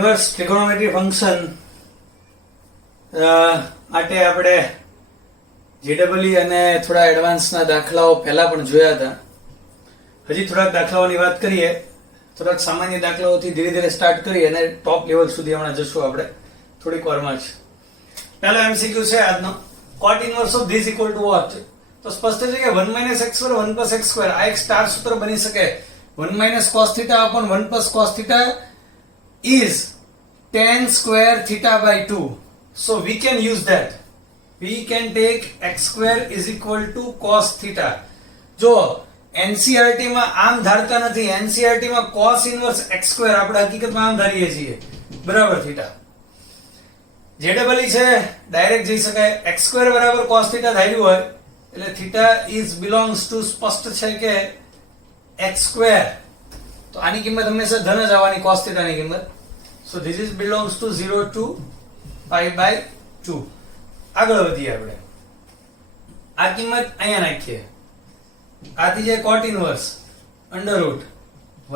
Inverse trigonometry function માટે આપણે GW અને થોડા એડવાન્સના દાખલાઓ પહેલા પણ જોયા હતા. હજી થોડાક દાખલાઓની વાત કરીએ. થોડાક સામાન્ય દાખલાઓથી ધીરે ધીરે સ્ટાર્ટ કરી અને ટોપ લેવલ સુધી હમણાં જશું આપણે થોડીક વારમાં જ. પહેલો એમસીક્યુ છે આજનો, cot inverse of this equal to what? તો સ્પષ્ટ છે કે 1 - x square 1 + x square આ એક સ્ટાર સૂત્ર બની શકે. 1 - cos theta upon 1 + cos theta is tan square theta by 2. So we can use that. We can take x square is equal to cos theta. જો NCERT માં આમ ધારતા નથી. NCERT માં cos inverse x square આપણે હકીકતમાં આમ ધારીએ છીએ બરાબર થીટા. JEE છે ડાયરેક્ટ જઈ શકાય. x square બરાબર cos theta ધાર્યું હોય એટલે theta is belongs to સ્પષ્ટ છે કે x square. તો આની કિંમત હંમેશા ધન જ આવવાની cos theta ની કિંમત. So this is belongs to 0 to pi by 2. આગળ વધીએ આપણે. આ કિંમત અહીંયા નાખીએ. આથી જે cot inverse under root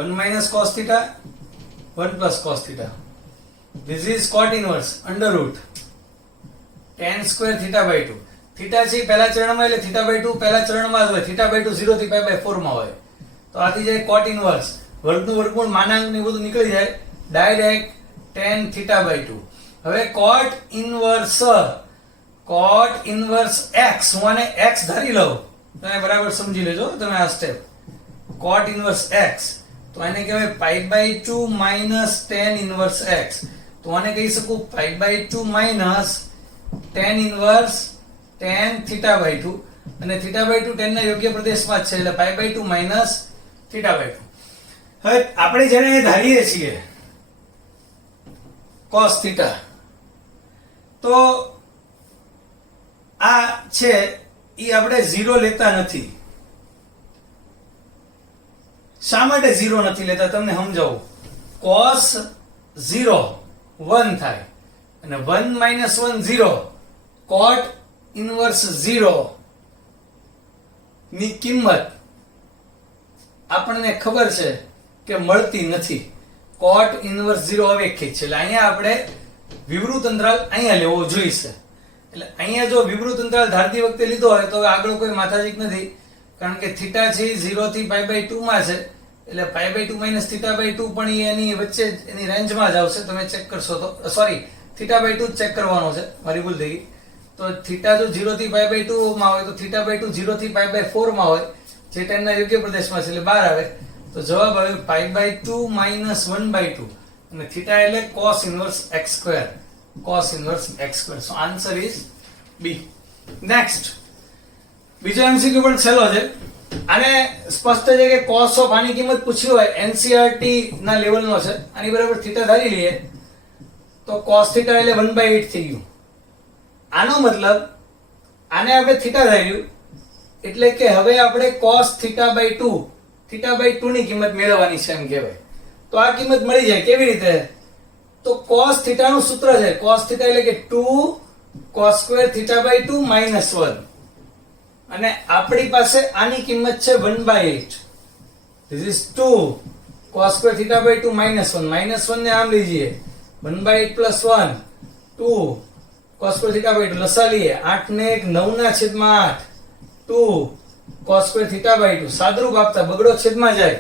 1 - cos theta 1 + cos theta. This is cot inverse under root tan square theta by 2. theta છે પહેલા ચરણમાં એટલે theta by 2 પહેલા ચરણમાં જ હોય. theta by 2 0 થી pi by 4 માં હોય. તો આથી જે cot inverse વર્ગનું વર્ગમૂળ માનાંક ને બધું નીકળી જાય ડાયરેક્ટ tan theta by 2. હવે cot inverse x હું આને x ધારી લઉં તમે બરાબર સમજી લેજો તમે આ સ્ટેપ. cot inverse x તો આને કહેવાય pi by 2 minus tan inverse x. તો આને કહી શકું pi by 2 minus tan inverse tan theta by 2 અને theta by 2 tan ના યોગ્ય પ્રદેશમાં જ છે એટલે pi by 2 minus theta by 2. હવે આપણે જેને ધારીએ છીએ cos theta તો આ છે ઈ આપણે 0 લેતા નથી. શા માટે 0 નથી લેતા તમને સમજાવું. cos 0 1 થાય અને 1 - 1 0. cot inverse 0 ની કિંમત આપણને ખબર છે કે મળતી નથી. cot inverse 0 અવેક્ષિત છે એટલે અહીંયા આપણે વિવૃત અંતરાલ અહીંયા લેવો જોઈશે. એટલે અહીંયા જો વિવૃત અંતરાલ ધારતી વખતે લીધો હોય તો આગળ કોઈ માથાજીક નથી કારણ કે થીટા છે 0 થી pi by 2 માં છે એટલે pi by 2 minus theta by 2 પણ એની વચ્ચે એની રેન્જમાં જ આવશે. તમે ચેક કરશો તો સોરી theta by 2 ચેક કરવાનો છે મારી ભૂલ થઈ ગઈ. તો થીટા જો 0 થી pi by 2 માં હોય તો theta by 2 0 થી pi by 4 માં હોય જે tan ના યોગ્ય પ્રદેશમાં છે એટલે બહાર આવે. તો જવાબ આવે pi by 2 minus 1 by 2 અને theta એટલે cos inverse x square. cos inverse x square. So answer is B. Next બીજો MCQ પણ છેલ્લો છે. આને સ્પષ્ટ છે કે cos of આની કિંમત પૂછી હોય NCERT ના લેવલનો છે. આની બરાબર થીટા ધારી લઈએ તો cos theta એટલે 1/8 થઈ ગયું. આનો મતલબ આને આપણે થીટા ધાર્યું એટલે કે હવે આપણે cos theta by 2 ની કિંમત મેળવવાની છે એમ કહેવાય. તો આ કિંમત મળી જાય કેવી રીતે? તો cos theta નું સૂત્ર છે cos theta એટલે કે 2 cos square theta by 2 minus 1 અને આપણી પાસે આની કિંમત છે 1/8. This is 2 cos square theta by 2 minus 1 ને આમ લીજીએ 1/8 plus 1 2 cos square theta by 2 લસા લઈએ 8 ને 1 9 ના છેદમાં 8 2 cos square theta by 2 સાદરૂપ આપતા બગડો છેદમાં જાય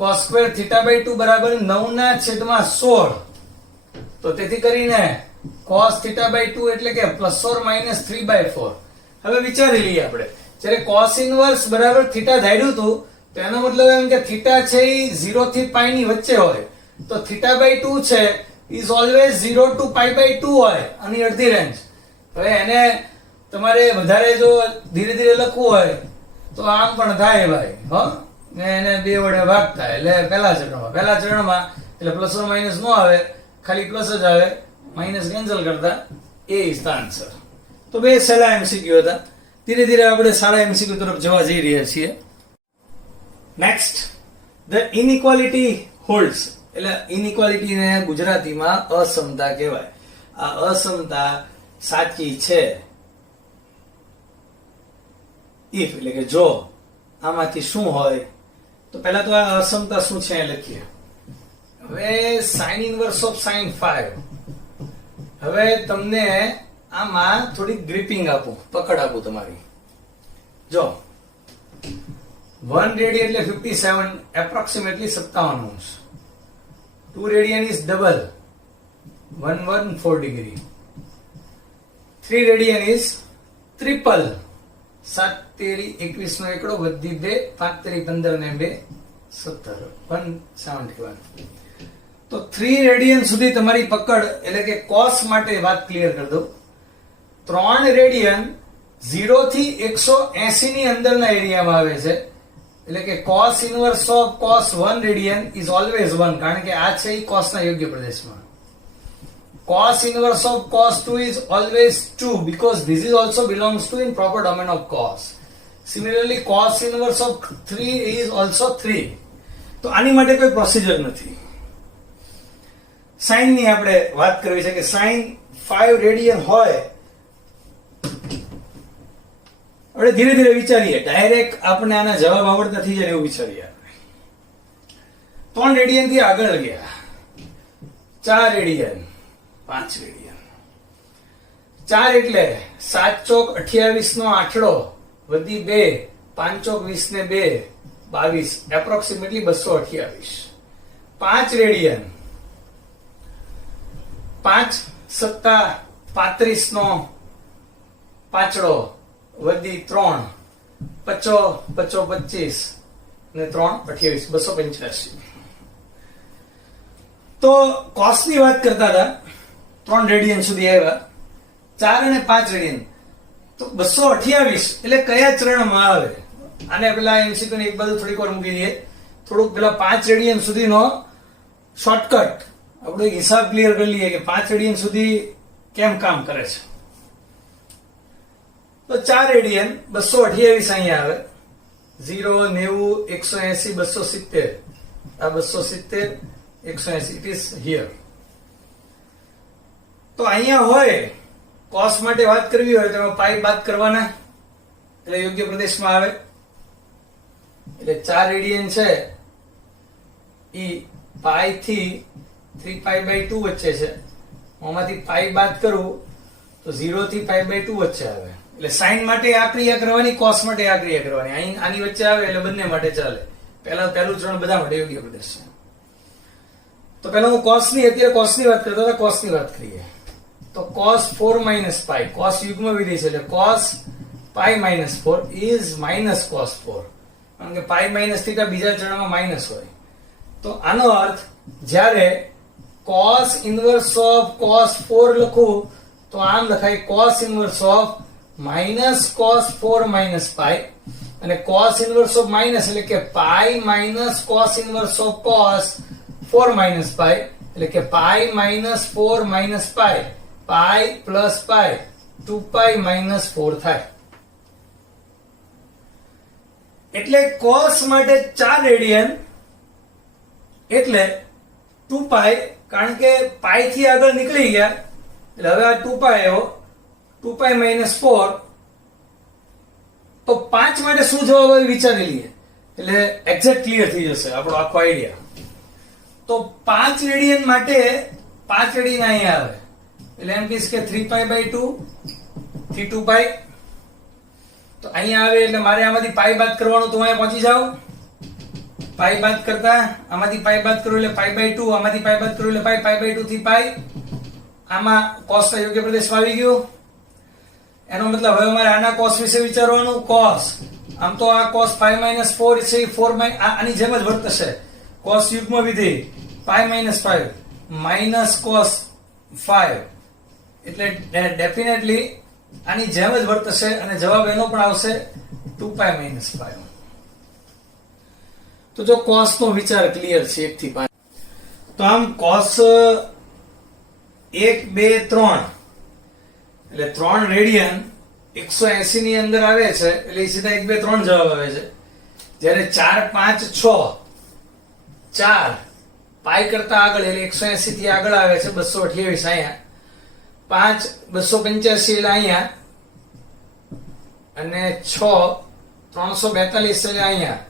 cos square theta by 2 બરાબર 9 ના છેદમાં 16. તો તેથી કરીને cos theta by 2 એટલે કે plus or minus 3/4. હવે વિચારી લઈએ આપણે જ્યારે cos inverse બરાબર theta ધાર્યું હતું તો એનો મતલબ એમ કે theta છે એ 0 થી pi ની વચ્ચે હોય તો theta by 2 છે is always 0 to pi by 2 હોય આની અડધી રેન્જ. હવે એને તમારે વધારે જો ધીરે ધીરે લખવું હોય તો આમ પણ થાય ભાઈ હો એને 2 વડે ભાગતા એટલે પહેલા ચરણમાં એટલે પ્લસ ઓર માઇનસ નો આવે ખાલી પ્લસ જ આવે માઇનસ કેન્સલ કરતા એ ઇઝ ધ આન્સર. તો બે સહેલા MCQ હતા. ધીરે ધીરે આપણે સારા MCQ તરફ જવા જઈ રહ્યા છીએ. નેક્સ્ટ ધ ઇનઇક્વાલિટી હોલ્ડ્સ એટલે ઇનઇક્વાલિટી ને ગુજરાતીમાં અસમતા કહેવાય. આ અસમતા સાચી છે if એટલે કે જો આમાંથી શું હોય તો પહેલા તો આ અસમતા શું છે લખીએ. હવે સાઇન ઇનવર્સ ઓફ સાઇન 5. હવે તમને આમાં થોડી ગ્રીપિંગ આપું, પકડ આપું તમારી. જો 1 રેડિયન એટલે 57, એપ્રોક્સિમેટલી 57 અંશ. 2 radian is double 114 degree. 3 radian is triple 7 તેરી 21 નો એકડો વધી 2 5 તેરી 15 ને 2 17 171. તો 3 રેડિયન સુધી તમારી પકડ, એટલે કે કોસ માટે વાત ક્લિયર કરી દઉં. 3 રેડિયન 0 થી 180 ની અંદરના એરિયામાં આવે છે, એટલે કે cos inverse of cos 1 radian is always 1, કારણ કે આ છે એ કોસના યોગ્ય પ્રદેશમાં. Cos inverse of cos 2 is always 2 because this is also belongs to in proper domain of cos. Similarly, cos inverse of 3 is also 3. તો આની માટે કોઈ પ્રોસિજર નથી. સાઇન ની આપણે વાત કરવી છે કે સાઇન 5 રેડિયન હોય. આપણે ધીરે ધીરે વિચારીએ, ડાયરેક્ટ આપણે આના જવાબ આવડતા થઈ જાય એવું વિચારીએ. 3 રેડિયન થી આગળ ગયા, 4 રેડિયન 5 રેડિયન. 4 એટલે 7 ચોક 28 નો આંકડો વધી 2 5 ચોક 20 ને 2 22, એપ્રોક્સિમેટલી 228. 5 રેડિયન 5 સત્તા 35 નો પાછળો વધી 3 પચો 25 ને 3 28 285. તો કોસ ની વાત કરતા હતા, 3 રેડિયન સુધી આવ્યા, 4 અને 5 રેડિયન. તો 228 એટલે કયા ચરણમાં આવે? આને પેલા એમસીક્યુ ની એક બાજુ થોડીક વાર મૂકી દઈએ, થોડુંક પેલા 5 રેડિયન સુધીનો શોર્ટકટ આપણો એક હિસાબ ક્લિયર કરી લઈએ કે 5 રેડિયન સુધી કેમ કામ કરે છે. તો 4 રેડિયન 228 અહીંયા આવે, 0 90 180 270, આ 270 180, ઇટ ઇઝ હિયર. તો અહીંયા હોય કોસ માટે વાત કરવી હોય તો પાઈ બાદ કરવાના, એટલે યોગ્ય પ્રદેશમાં આવે. એટલે 4 રેડિયન છે ઈ પાઈ થી 3π/2 વચ્ચે છે. આમાંથી પાઈ બાદ કરું તો 0 થી π/2 વચ્ચે આવે. એટલે સાઇન માટે આ ક્રિયા કરવાની, કોસ માટે આ ક્રિયા કરવાની. અહીં આની વચ્ચે આવે એટલે બંને માટે ચાલે. પહેલું ચરણ બધા માટે યોગ્ય પ્રદેશ છે. તો પહેલા હું અત્યારે કોસની વાત કરતો હતો, કોસની વાત કરીએ. તો cos 4 - π, cos યુગ્મ વિધેય છે એટલે cos π - 4 is minus cos 4, કારણ કે π - θ બીજા ચરણમાં માઇનસ હોય. તો આનો અર્થ જ્યારે cos inverse of cos 4 લખું તો આમ લખાય cos inverse of minus cos 4 - π, અને cos inverse of minus એટલે કે π minus cos inverse of cos 4 - π, એટલે કે π minus 4 minus π, pi plus pi 2π - 4 થાય. એટલે કોસ માટે 4 રેડિયન એટલે 2π, કારણ કે પાઈ થી આગળ નીકળી ગયા એટલે હવે આ 2π આવ્યો, 2π - 4. તો 5 માટે શું જવાબ આવે વિચારી લઈએ, એટલે એક્ઝેક્ટ ક્લિયર થઈ જશે આપણો આખો આઈડિયા. તો 5 રેડિયન માટે 5 રેડિયન અહીંયા આવે એટલે એમ કહીશ કે 3π/2 થી 2π. તો અહીંયા આવે એટલે મારે આમાંથી પાઈ બાદ કરવાનું, તો અહીંયા પહોંચી જાવ. પાઈ બાદ કરતા આમાંથી પાઈ બાદ કરું એટલે π/2, આમાંથી પાઈ બાદ કરું એટલે π/2 થી π. આમાં cos ના યોગ્ય પ્રદેશમાં આવી ગયું. એનો મતલબ હવે મારે આના cos વિશે વિચારવાનું. cos આમ તો આ cos π - 4 છે, 4 આની જેમ જ વર્તશે. cos યુગ્મ વિધેય π - 5 minus cos 5, એટલે ડેફિનેટલી આની જેમ જ વર્તશે અને જવાબ એનો પણ આવશે 2π - 5. તો જો cos નો વિચાર ક્લિયર છે 1 થી 5. તો આમ cos 1 2 3 એટલે 3 રેડિયન 180 ની અંદર આવે છે, એટલે સીધા 1 2 3 જવાબ આવે છે. જ્યારે 4 5 6 4 પાઈ કરતા આગળ એટલે 180 થી આગળ આવે છે, 228 અહીંયા, 5 285 એટલે અહીંયા, અને 6 342 એટલે અહીંયા,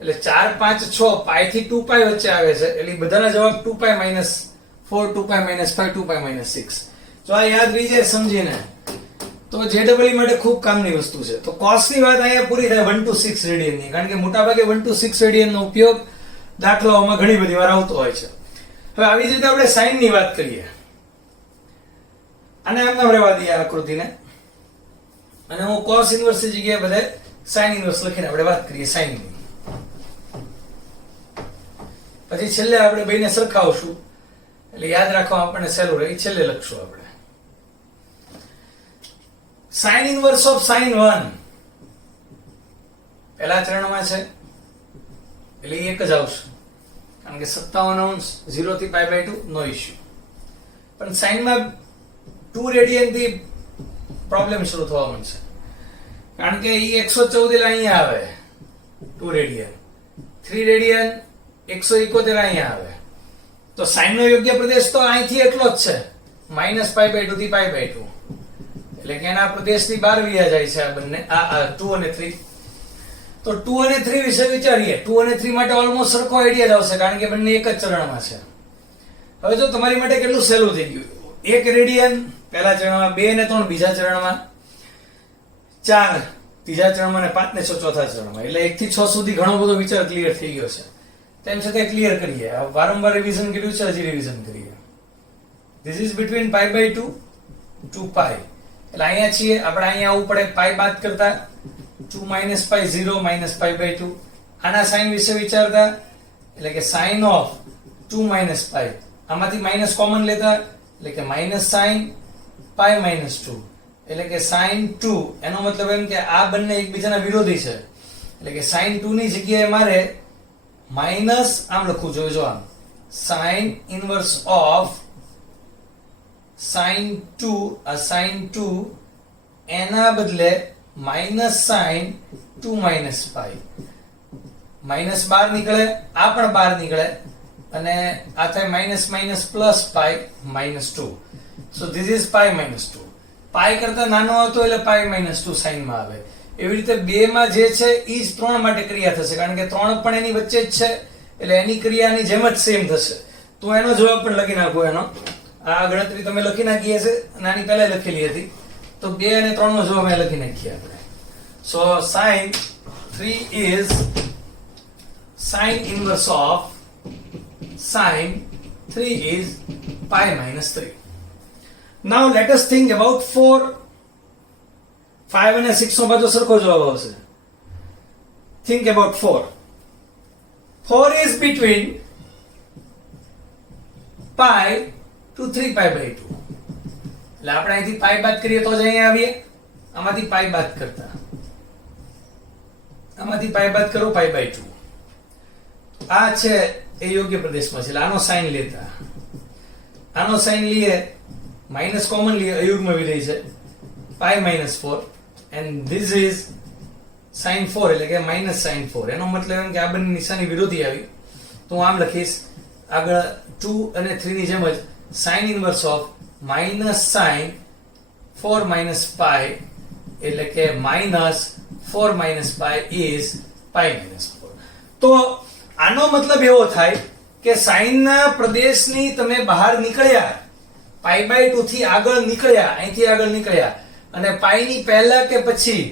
એટલે 4 5 6 પાઈ થી 2 પાઈ વચ્ચે આવે છે એટલે બધાના જવાબ 2 પાઈ -4 2 પાઈ -5 2 પાઈ -6. જો આ યાદ રહી જાય સમજીને તો JEE માટે ખૂબ કામની વસ્તુ છે. તો cos ની વાત અહીંયા પૂરી થાય 1 to 6 રેડિયન ની, કારણ કે મોટાભાગે 1 to 6 રેડિયન નો ઉપયોગ દાખલાઓમાં ઘણી બધી વાર આવતો હોય છે. હવે આવી જ રીતે આપણે sin ની વાત કરીએ. અને આમ નામ રહેવા દઈએ આકૃતિને, અને હું cos ઇન્વર્સ ની જગ્યાએ બધે sin ઇન્વર્સ લખીને આપણે વાત કરીએ sin ની. પછી છેલ્લે આપણે બેને સરખાવશું એટલે યાદ રાખવા આપણને સહેલું રહે. છેલ્લે લખશું આપણે sin ઇન્વર્સ ઓફ sin 1 પહેલા ચરણમાં છે એટલે એક જ આવશે, કારણ કે 57 0 થી π/2 નો ઇશ્યુ. પણ sin માં 2 રેડિયન થી પ્રોબ્લેમ શરૂ થવા માંડશે, કારણ કે ઈ 114 અહીંયા આવે 2 રેડિયન, 3 રેડિયન 171 અહીંયા આવે. તો sin નો યોગ્ય પ્રદેશ તો અહીંથી એટલો જ છે -π/2 થી π/2, એટલે કે એના પ્રદેશની બહાર વ્યા જાય છે આ બંને, આ 2 અને 3. તો 2 અને 3 વિશે વિચારીએ. 2 અને 3 માટે ઓલમોસ્ટ સરખો આઈડિયા જ આવશે, કારણ કે બંને એક જ ચરણમાં છે. હવે જો તમારી માટે કેટલું સહેલું થઈ ગયું, 1 રેડિયન પહેલા ચરણમાં, 2 અને 3 બીજા ચરણમાં, 4 ત્રીજા ચરણમાં અને 5 ને 6 ચોથા ચરણમાં. એટલે 1 થી 6 સુધી ઘણો બધો વિચાર ક્લિયર થઈ ગયો છે. તેમ છતાં ક્લિયર કરીએ. વારંવાર રિવિઝન કર્યું છે, હજી રિવિઝન કરીએ. This is between π/2 to π. એટલે અહીંયા છીએ આપણે, અહીંયા આવવું પડે પાઈ બાદ કરતા 2 - π 0 -π/2. આના સાઇન વિશે વિચારતા એટલે કે sin ઓફ 2 - π, આમાંથી માઈનસ કોમન લેતા એટલે કે -sin π -2, એટલે કે sin 2. એનો મતલબ એમ કે આ બંને એકબીજાના વિરોધી છે, એટલે કે sin 2 ની જગ્યાએ મારે માઈનસ આમ લખવું જોઈએ. જો આમ sin ઇન્વર્સ ઓફ sin 2 એના બદલે -sin 2 - π. માઈનસ બહાર નીકળે, આ પણ બહાર નીકળે, અને આ થાય minus minus plus pi -2. So this is pi -2. Pi કરતા નાનો હતો એટલે પાઈ -2 સાઈન માં આવે. એવી રીતે 2 માં જે છે એ જ 3 માટે ક્રિયા થશે, કારણ કે 3 પણ એની વચ્ચે જ છે, એટલે એની ક્રિયાની જેમ જ સેમ થશે. તો એનો જવાબ પણ લખી નાખો. એનો આ ગણતરી તમે લખી નાખી હશે, નાની પહેલા લખેલી હતી. તો 2 અને 3 નો જવાબ લખી નાખીએ આપણે. સો sin 3 is sin inverse of sin 3 is pi -3. Now let us think about 4, 5 અને 6 નો બધો સરખો જવાબ આવશે. Think about 4. 4 is between pi to 3π/2. એટલે આપણે અહીંથી પાઈ બાદ કરીએ તો જ અહીંયા આવીએ. આમાંથી પાઈ બાદ કરતા, આમાંથી પાઈ બાદ કરો π/2. આ છે એ યોગ્ય પ્રદેશમાં છે, એટલે આનો સાઈન લેતા, આનો સાઈન લઈએ, માઈનસ કોમન લઈએ, અયુગ્મ વિધેય છે પાઈ -4, and this is sin 4, એટલે કે -sin 4. એનો મતલબ એમ કે આ બંને નિશાની વિરોધી આવી. તો હું આમ લખીશ આગળ 2 અને 3 ની જેમ જ sin ઇન્વર્સ ઓફ -sin 4 - π, એટલે કે -4 - π is પાઈ -4. તો આનો મતલબ એવો થાય કે સાઈન ના પ્રદેશની તમે બહાર નીકળ્યા, π/2 થી આગળ નીકળ્યા, અહીંથી આગળ નીકળ્યા, અને પાઈ ની પહેલા કે પછી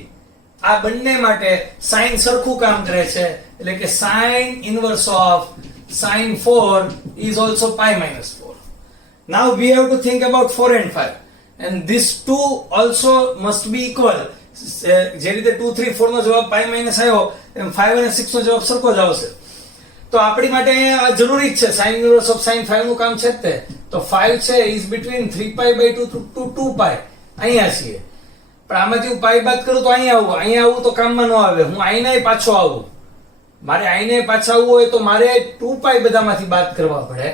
આ બંને માટે સાઈન સરખું કામ કરે છે, એટલે કે sin inverse of sin 4 is also pi -4. Now we have to think about 4 and 5, and these two also must be equal. જે રીતે 2 3 4 નો જવાબ પાઈ માઈનસ આવ્યો, એમ 5 અને 6 નો જવાબ સરખો જ આવશે. તો આપણી માટે આ જરૂરી જ છે, sin inverse of sin 5 નું કામ છે જ તે. તો 5 છે is between 3π/2 to 2π. અહીંયા છીએ, પણ આમાંથી હું પાઈ બાદ કરું તો અહીંયા આવું તો કામમાં ન આવે. હું અહીંના પાછો આવું, મારે અહીંને પાછા આવવું હોય તો મારે 2π બધામાંથી બાદ કરવા પડે,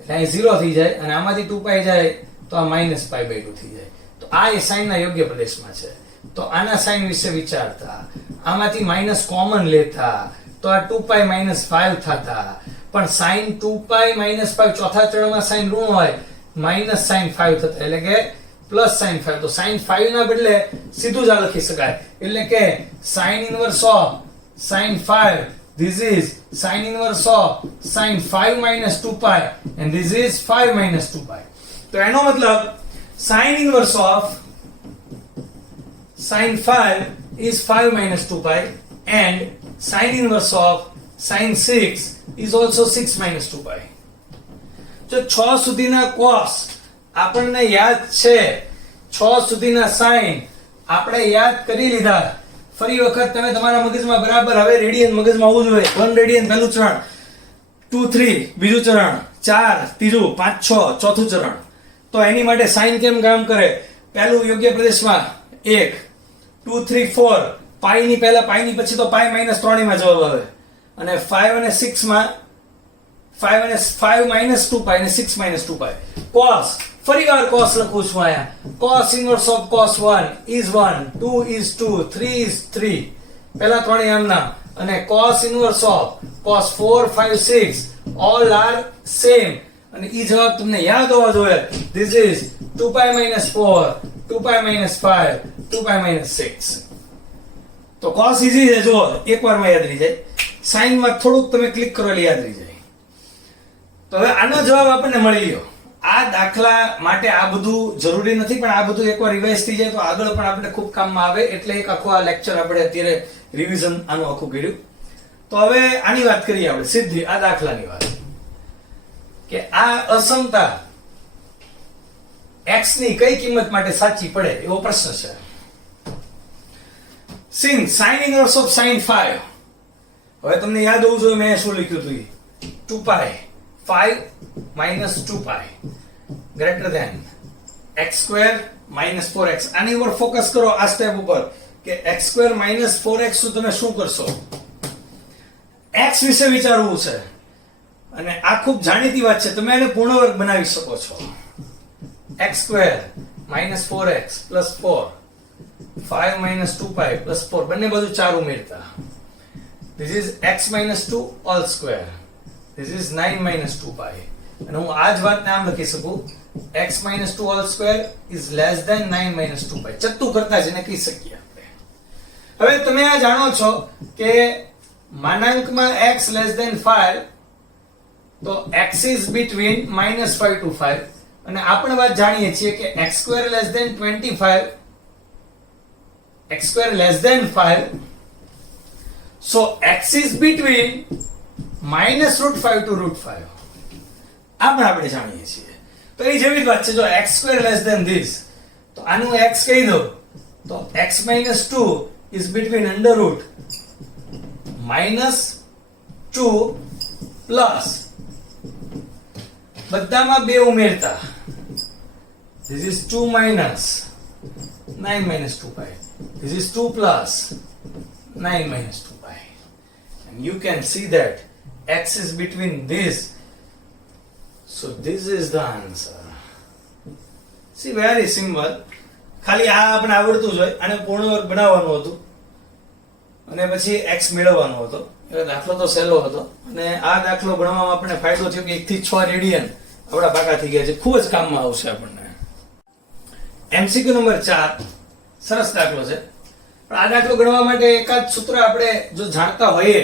એટલે અહીં 0 થઈ જાય, અને આમાંથી 2π જાય તો આ -π/2 થઈ જાય. તો આ એ સાઈન ના યોગ્ય પ્રદેશમાં છે. તો આના સાઈન વિશે વિચારતા, આમાંથી માઈનસ કોમન લેતા, તો આ 2π -5 થતા. પણ sin 2π -5 ચોથા ચરણમાં સાઈન ઋણ હોય, -sin 5 થતા, એટલે કે +sin 5. તો sin 5 ના બદલે સીધું જ આ લખી શકાય, એટલે કે sin inverse of sin 5 this is sin inverse of sin 5 minus 2 pi and this is 5 minus 2 pi. તો એનો મતલબ sin inverse of sin 5 is 5 minus 2 pi and sin inverse of sin 6 is also 6 minus 2 pi. જો 6 સુધીના cos આપણને યાદ છે, 6 સુધીના sin આપણે યાદ કરી લીધા. ફરી વખત તમે તમારા મગજમાં બરાબર હવે રેડિયન મગજમાં આવવું જોઈએ. 1 રેડિયન પહેલું ચરણ, 2 3 બીજું ચરણ, 4 ત્રીજું, 5 6 ચોથું ચરણ. તો એની માટે sin કેમ કામ કરે? પહેલું યોગ્ય પ્રદેશમાં 1 2 3 4 પાઈ ની પહેલા પાઈ ની પછી તો પાઈ માઈનસ 3 માં જવાબ આવે અને 5 અને 6 માં 5 minus 2 pi અને 6 minus 2 pi. cos ફરીવાર cos લખું છું આયા. cos inverse of cos 1 is 1, 2 is 2, 3 is 3. પહેલા ત્રણેય આમના અને cos inverse of cos 4 5 6 all are same અને ઈ જવાબ તમને યાદ હોવા જોઈએ. this is 2 pi minus 4, 2 pi minus 5, 2 pi minus 6. તો cos easy છે, જો એકવારમાં યાદ રહી જાય. sin માં થોડુંક તમે ક્લિક કરો એટલે યાદ રહી જાય. તો હવે આનો જવાબ આપણને મળી ગયો. આ દાખલા માટે આ બધું જરૂરી નથી, પણ આ બધું એકવાર રિવાઇઝ થઈ જાય તો આગળ પણ આપણે ખૂબ કામમાં આવે. એટલે એક આખો આ લેક્ચર આપણે અત્યારે રિવિઝન આનું આખું કર્યું. તો હવે આની વાત કરીએ આપણે સીધી આ દાખલાની વાત, કે આ અસમતા x ની કઈ કિંમત માટે સાચી પડે એવો પ્રશ્ન છે. sin inverse of sin 5. હવે તમને યાદ હોવું જોઈએ મેં શું લખ્યું હતું, 2 pi 5 minus 2 pi greater than x square minus 4x. આની ઉપર ફોકસ કરો આ સ્ટેપ ઉપર કે x square minus 4x નું તમે શું કરશો? x વિશે વિચારવું છે અને આ ખૂબ જાણીતી વાત છે. તમે એને પૂર્ણ વર્ગ બનાવી શકો છો. x square minus 4x plus 4, 5 minus 2 pi plus 4, બંને બાજુ 4 ઉમેરતા. this is x minus 2 all square. this is 9 minus 2 pi. અને હું આ જ વાતને આમ લખી શકું, x minus 2 all square is less than 9 minus 2 pi. ચત્તુ કરતા જ એને કહી શકીએ આપણે. હવે તમે આ જાણો છો કે માનાંકમાં x less than 5 તો x is between -5 to 5 અને આપણે વાત જાણીએ છીએ કે x square less than 25, x square less than 5, so x is between -√5 to √5. આ પણ આપણે જાણીએ છીએ. તો એ જેવી જ વાત છે. જો x square less than this, તો આનું x કહી દો તો x minus 2 is between √ -2 plus બધામાં 2 ઉમેરતા. this is 2 minus 9 minus 2 pi. this is 2 plus 9 minus 2 pi. and you can see that x is between this, so this is the answer. see, very simple. ખાલી આ આપણે આવડતું જ હોય. આને પૂર્ણ વર્ગ બનાવવાનું હતું અને પછી x મેળવવાનો હતો. એટલે દાખલો તો સહેલો હતો અને આ દાખલો ગણવામાં આપણને ફાયદો થયો કે 1 થી 6 રેડિયન આપણા પાકા થઈ ગયા છે. ખૂબ જ કામમાં આવશે આપણને. MCQ નંબર 4 સરસ દાખલો છે, પણ આ દાખલો ગણવા માટે એકાદ સૂત્ર આપણે જો જાણતા હોઈએ,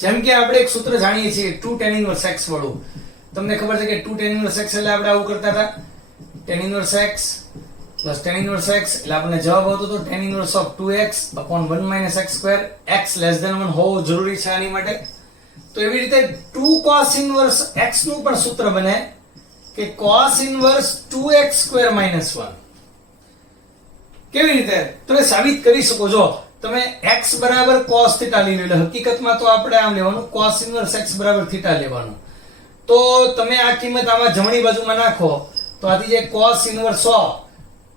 જેમ કે આપણે એક સૂત્ર જાણીએ છીએ 2 tan inverse x વાળું. તમને ખબર છે કે 2 tan inverse x એટલે આપણે આવું કરતા હતા, tan inverse x plus tan inverse x એટલે આપણને જવાબ આવતો હતો tan inverse of 2x upon 1 minus x square. x less than 1 હોવું જરૂરી છે આની માટે. તો એવી રીતે 2 cos inverse x નું પણ સૂત્ર બને કે cos inverse 2x square minus 1. કેવી રીતે તમે સાબિત કરી શકો? જો તમે x બરાબર cos થીટા લઈ લો, હકીકતમાં તો આપણે આમ લેવાનું cos inverse x બરાબર થીટા લેવાનું. તો તમે આ કિંમત આમાં જમણી બાજુમાં નાખો તો આથી જે cos inverse of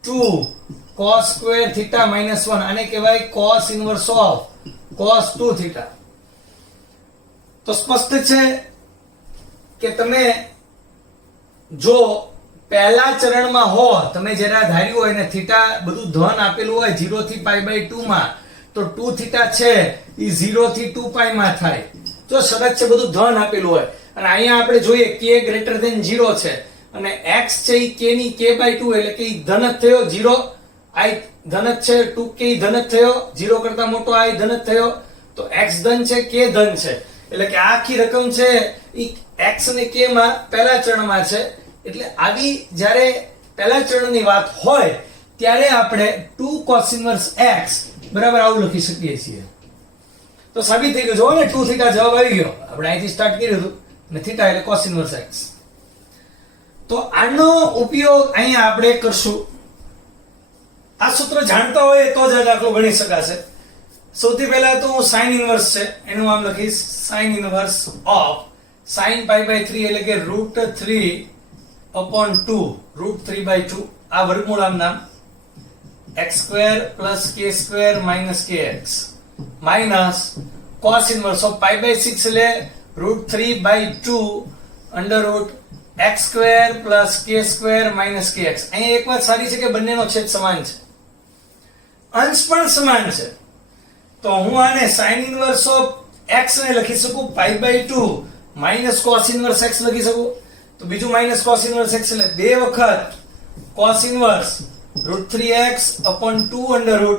2 cos square theta minus 1 આને કહેવાય cos inverse of cos 2 theta. તો સ્પષ્ટ છે કે તમે જો પહેલા ચરણમાં હો, તમે જરા ધાર્યું હોય ને થીટા બધું ધન આપેલું હોય 0 થી π/2 માં, તો 2 થીટા છે એ 0 થી 2 π માં થાય. જો શરત છે બધું ધન આપેલું હોય અને અહીંયા આપણે જોઈએ k greater than 0 છે અને x છે એ k ની k/2 એટલે કે ધન જ થયો, 0 i ધન જ છે, 2k ધન જ થયો, 0 કરતા મોટો i ધન જ થયો. તો તો x ધન છે k ધન છે એટલે કે આ આખી રકમ છે ઈ x અને k માં પહેલા ચરણમાં છે એટલે આવી જ્યારે પહેલા ચરણની વાત હોય ત્યારે આપણે 2 cos inverse x બરાબર આવું લખી શકીએ છીએ. તો સાબિત થઈ ગયું. જો ને 2 થીટા જવાબ આવી ગયો. આપણે અહીંથી સ્ટાર્ટ કર્યું હતું અને થીટા એટલે cos inverse x. તો આનો ઉપયોગ અહીંયા આપણે કરશું. આ સૂત્ર જાણતા હોય તો જ આ દાખલો ગણી શકાશે. સૌથી પહેલા તો હું sin inverse છે એનું નામ લખીશ sin inverse of sin pi by 3 એટલે કે √3/2 √3/2 આ વર્ગમૂળ આમ નામ x² + k² - kx minus cos inverse of pi by 6 એટલે √3/2 √x² + k² - kx. અહીં એક વાત સારી છે કે બંનેનો છેદ સમાન છે, અંશ પણ સમાન છે. તો હું આને sin inverse of x ને લખી શકું pi by 2 minus cos inverse x લખી શકું. તો બીજું minus cos inverse x એટલે બે વખત cos inverse √3x/2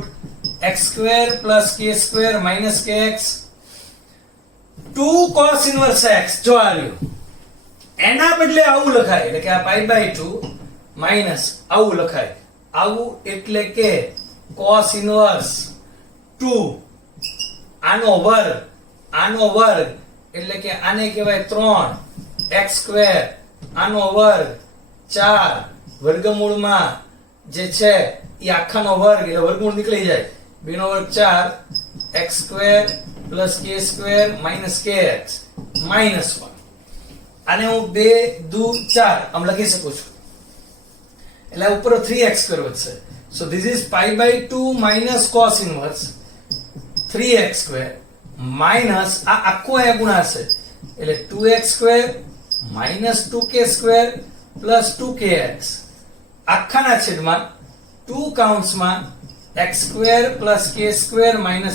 √x² + k² - kx 2 cos inverse x જો આવ્યું એના બદલે આવું લખાય એટલે કે આ pi by 2 minus આવું લખાય. આવું એટલે કે cos inverse 2 આનો વર્ગ એટલે કે આને કહેવાય 3 x² આનો વર્ગ 4 વર્ગમૂળમાં જે છે એ આખાનો વર્ગ એટલે વર્ગમૂળ નીકળી જાય 2 નો વર્ગ 4 x² + k² - kx -1. આને હું 2 દુ 4 આમ લખી શકું છું એટલે ઉપર 3x² વધશે. so this is pi by 2 minus cos inverse 3x² minus આ આખો એ ગુણાશે એટલે 2x² - 2k² + 2kx આખાના છેદમાં 2 કૌંસમાં x² + k²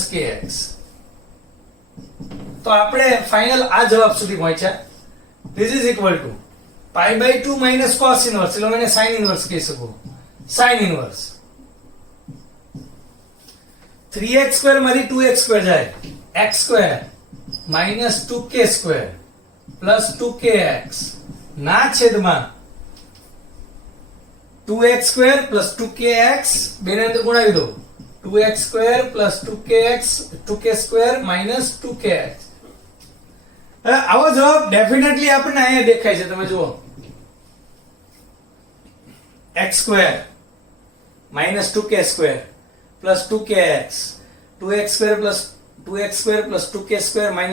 - kx. તો આપણે ફાઇનલ આ જવાબ સુધી પહોંચ્યા. this is equal to pi by 2 minus cos inverse એટલે મને sin inverse કહી શકું. sin inverse 3x² માંથી 2x² જાય x² - 2k² + 2kx ના છેદમાં 2x² + 2kx બેને અંદર ગુણાવી દો 2x² + 2k² - 2kx. આવો જવાબ ડેફિનેટલી આપણને અહીંયા દેખાય છે. તમે જુઓ x² - 2k² + 2kx 2x² + 2k²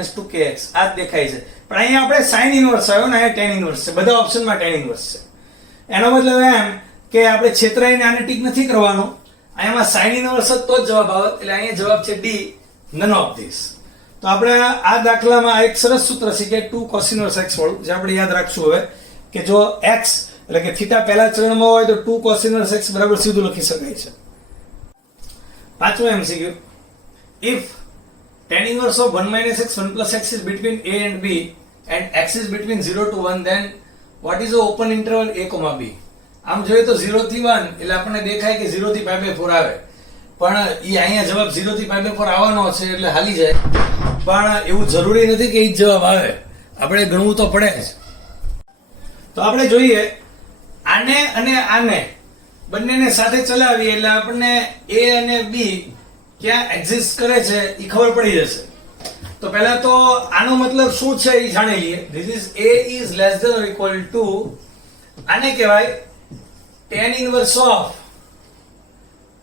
- 2kx આ જ દેખાય છે. પણ અહીંયા આપણે sin inverse આવ્યો ને અહીંયા tan inverse છે. બધા ઓપ્શનમાં tan inverse છે. એનો મતલબ એમ કે આપણે છેતરાઈને આને ટીક નથી કરવાનો. અહીંયામાં sin inverse તો જ જવાબ આવે એટલે અહીંયા જવાબ છે D none of this. તો આપણે આ દાખલામાં એક સરસ સૂત્ર છે કે 2 cos inverse x વાળું જે આપણે યાદ રાખશું હવે કે જો x એટલે કે થીટા પહેલા ચરણમાં હોય તો 2 cos inverse x બરાબર સીધું લખી શકાય છે. પાંચમો MCQ if tan inverse of 1 - x 1 + x is between a and b and x is between 0 to 1 then what is the open interval a, b. આમ જોઈએ તો 0 થી 1 એટલે આપણને દેખાય કે 0 થી π/4 આવે પણ ઈ અહીંયા જવાબ 0 થી π/4 આવવાનો છે એટલે હાલી જાય. પણ એવું જરૂરી નથી કે ઈ જવાબ આવે, આપણે ગણવું તો પડે જ. તો આપણે જોઈએ આને અને આને બંનેને સાથે ચલાવીએ એટલે આપણને a અને b ક્યાં એક્ઝિસ્ટ કરે છે ઈ ખબર પડી જશે. તો પહેલા તો આનો મતલબ શું છે ઈ જાણી લઈએ. this is a is less than or equal to આને કહેવાય tan inverse of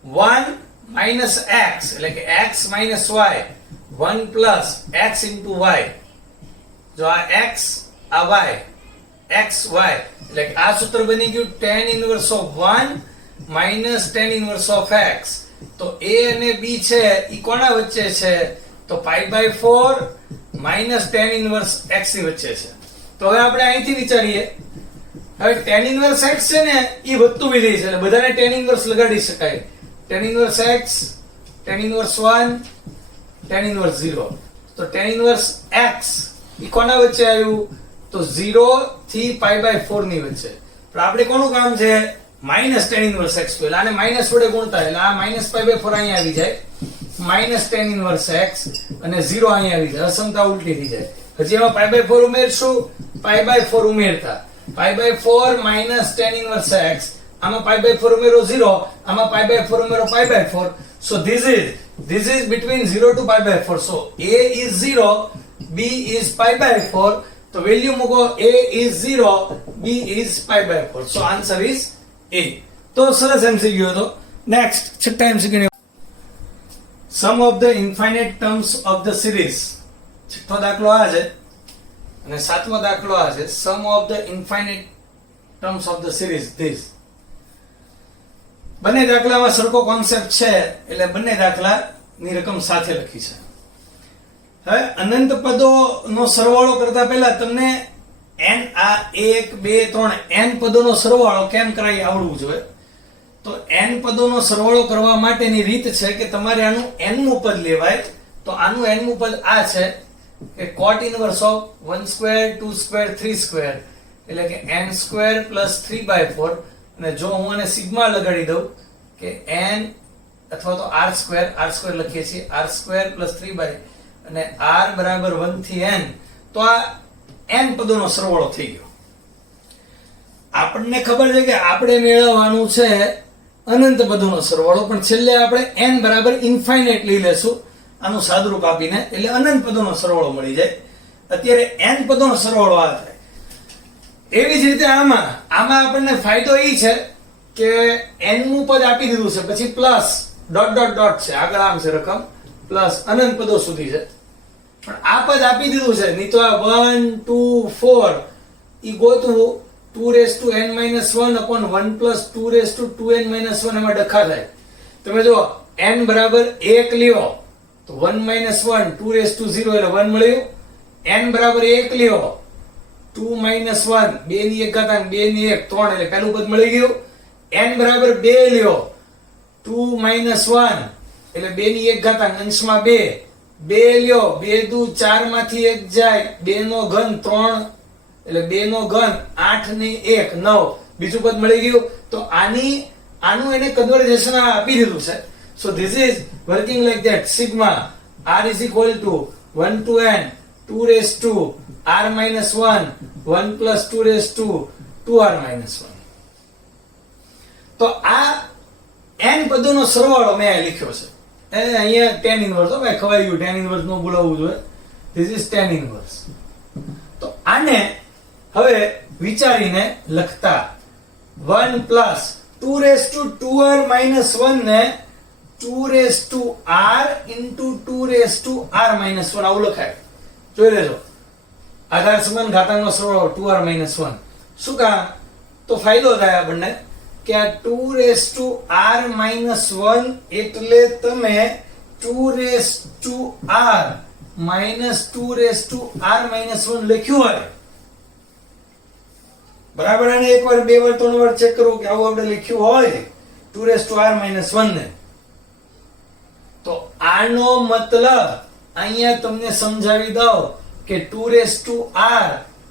1 minus x એટલે કે x minus y 1 plus x into y. જો આ x આ y x y એટલે કે આ સૂત્ર બની ગયું tan inverse of 1 minus tan inverse of x. તો a અને b છે ઈ કોના વચ્ચે છે તો π/4 minus tan inverse x ની વચ્ચે છે. તો હવે આપણે અહીંથી વિચારીએ. હવે tan inverse x છે ને ઈ વધતું વિધેય છે એટલે બધાને tan inverse લગાડી શકાય. tan inverse x tan inverse 1 tan inverse 0. તો tan inverse x ઈ કોના વચ્ચે આવ્યું તો 0 થી π/4 ની વચ્ચે. પણ આપણે કોનું કામ છે minus tan inverse x square, આને માઇનસ વડે ગુણતા એટલે આ માઇનસ પાઈ બાય 4 અહીંયા આવી જાય, માઇનસ ટેન ઇનવર્સ એક્સ અને 0 અહીંયા આવી જાય, અસમતા ઉલટી થઈ જાય. હજી એમાં પાઈ બાય 4 ઉમેરશું, પાઈ બાય 4 ઉમેરતા pi by 4 minus tan inverse x, આમાં પાઈ બાય 4 ઉમેરો 0, આમાં પાઈ બાય 4 ઉમેરો પાઈ by 4. So this is between 0 to pi by 4. So a is 0, b is pi by 4. તો વેલ્યુ મૂકો, a is 0, b is pi by 4. So answer is a. તો સરસ MCQ હતો. Next, છઠ્ઠા MCQ ને sum of the infinite terms of the series. છઠ્ઠો દાખલો આ છે અને સાતમો દાખલો આ છે. sum of the infinite terms of the series this. બંને દાખલામાં સરખો કોન્સેપ્ટ છે એટલે બંને દાખલાની રકમ સાથે લખી છે. હવે અનંત પદોનો સરવાળો કરતા પહેલા તમને n આ 1 2 3 n પદોનો સરવાળો કેમ કરાય આવડવું જોઈએ. તો n પદોનો સરવાળો કરવા માટેની રીત છે કે તમારે આનું n મું પદ લેવાય. તો આનું n મું પદ આ છે કે cot inverse of 1 square 2 square 3 square એટલે કે n square plus 3/4. અને જો હું આને સિગ્મા લગાડી દઉં કે n અથવા તો r સ્ક્વેર લખીએ છીએ r સ્ક્વેર પ્લસ 3 બાય અને r બરાબર 1 થી n, તો આ n પદોનો સરવાળો થઈ ગયો. આપણને ખબર છે કે આપણે મેળવવાનું છે અનંત પદોનો સરવાળો, પણ છેલ્લે આપણે n બરાબર ઇન્ફાઇનાઇટ લઈ લેશું આનું સાદુરૂપ આપીને, એટલે અનંત પદોનો સરવાળો મળી જાય. અત્યારે n પદોનો સરવાળો આ થાય. એવી જ રીતે આમાં આપણને ફાયદો એ છે કે n નું પદ આપી દીધું છે, પછી પ્લસ ડોટ ડોટ ડોટ છે, આગળ આમ છે રકમ પ્લસ અનંત પદો સુધી છે. પણ આ પદ આપી દીધું છે, નહીં તો આ 1 2 4 ઈ ગોતવું 2n-1 upon 1 plus 2n-2n-1 એમાં ડખા થાય. તમે જો n બરાબર 1 લ્યો તો 1 - 1 2 0 એટલે 1 મળ્યું. n બરાબર 1 લ્યો 2 - 1 2 ની 1 ઘાતાંક 2 ની 1 3 એટલે પહેલું પદ મળી ગયું. n બરાબર 2 લ્યો 2 - 1 એટલે 2 ની 1 ઘાતાંક અંશમાં 2 2 લ્યો 2 દુ 4 માંથી 1 જાય 2 નો ઘન 3 એટલે 2 નો ઘન 8 ની 1 9 બીજું પદ મળી ગયું. તો આનું એને કન્વર્ઝેશન આપી દીધું છે. So this is working like that. Sigma r is equal to 1 to n 2 raised to r minus 1 1 plus 2 raised to 2r minus 1. તો આ n પદોનો સરવાળો મેં અહીં લખ્યો છે. અહીંયા tan inverse ભાઈ ખવાઈ ગયું, tan inverse નો બોલાવવું જોઈએ. This is tan inverse. તો આને હવે વિચારીને લખતા 1 plus 2 raised to 2r minus 1 ને 2 raised to r into 2 raised to r minus 1 આવું લખાય. જોઈ લેજો. આધાર સમાન ઘાતાંકનો સરવાળો 2r minus 1. શું કામ? તો ફાયદો થાય આપણને કે આ 2 raised to r minus 1 એટલે તમે 2 raised to r minus 2 raised to r minus 1 લખ્યું હોય. બરાબર. અને એકવાર બે વાર ત્રણ વાર ચેક કરો કે આવું આપણે લખ્યું હોય 2 raised to r minus 1 ને, તો આનો મતલબ અહીંયા તમને સમજાવી દઉં કે 2 raised to r